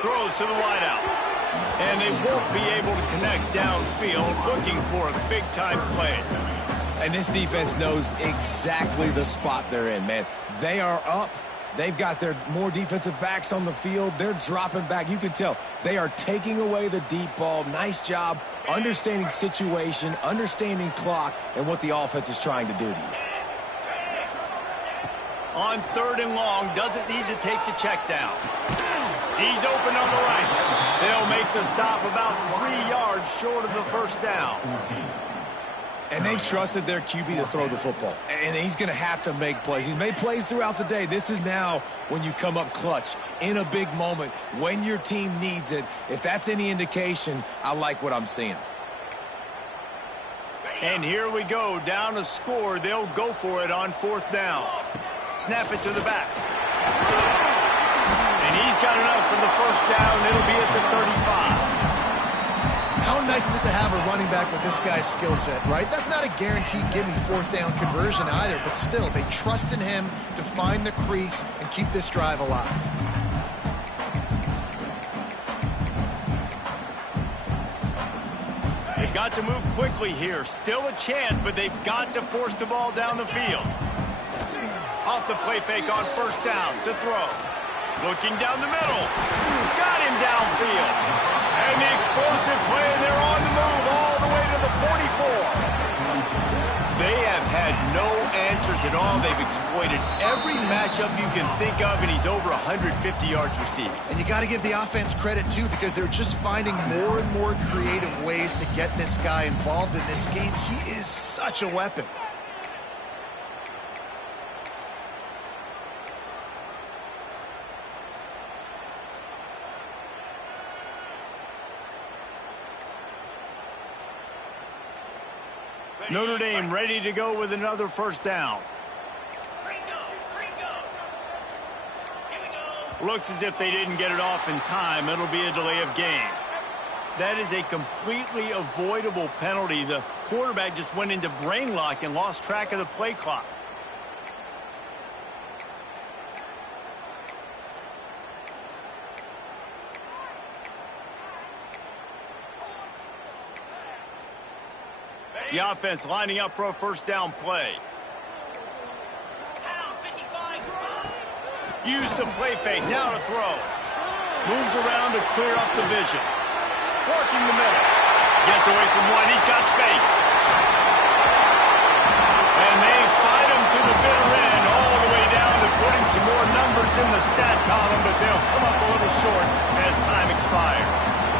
Throws to the wideout. And they won't be able to connect downfield, looking for a big-time play. And this defense knows exactly the spot they're in, man. They are up. They've got their more defensive backs on the field. They're dropping back. You can tell they are taking away the deep ball. Nice job understanding situation, understanding clock, and what the offense is trying to do to you. On 3rd and long, doesn't need to take the check down. He's open on the right. They'll make the stop about 3 yards short of the 1st down. And they've trusted their QB to throw the football. And he's going to have to make plays. He's made plays throughout the day. This is now when you come up clutch in a big moment when your team needs it. If that's any indication, I like what I'm seeing. And here we go. Down to score. They'll go for it on 4th down. Snap it to the back. And he's got enough for the 1st down. It'll be at the 35. How nice is it to have a running back with this guy's skill set, right? That's not a guaranteed give-me fourth down conversion either, but still, they trust in him to find the crease and keep this drive alive. They've got to move quickly here. Still a chance, but they've got to force the ball down the field. Off the play fake on first down to throw. Looking down the middle. Got him downfield. And the explosive play, and they're on the move all the way to the 44. They have had no answers at all. They've exploited every matchup you can think of, and he's over 150 yards receiving. And you got to give the offense credit, too, because they're just finding more and more creative ways to get this guy involved in this game. He is such a weapon. Notre Dame ready to go with another first down. Looks as if they didn't get it off in time. It'll be a delay of game. That is a completely avoidable penalty. The quarterback just went into brain lock and lost track of the play clock. The offense lining up for a first down play. Use the play fake, now to throw. Moves around to clear up the vision. Working the middle. Gets away from one, he's got space.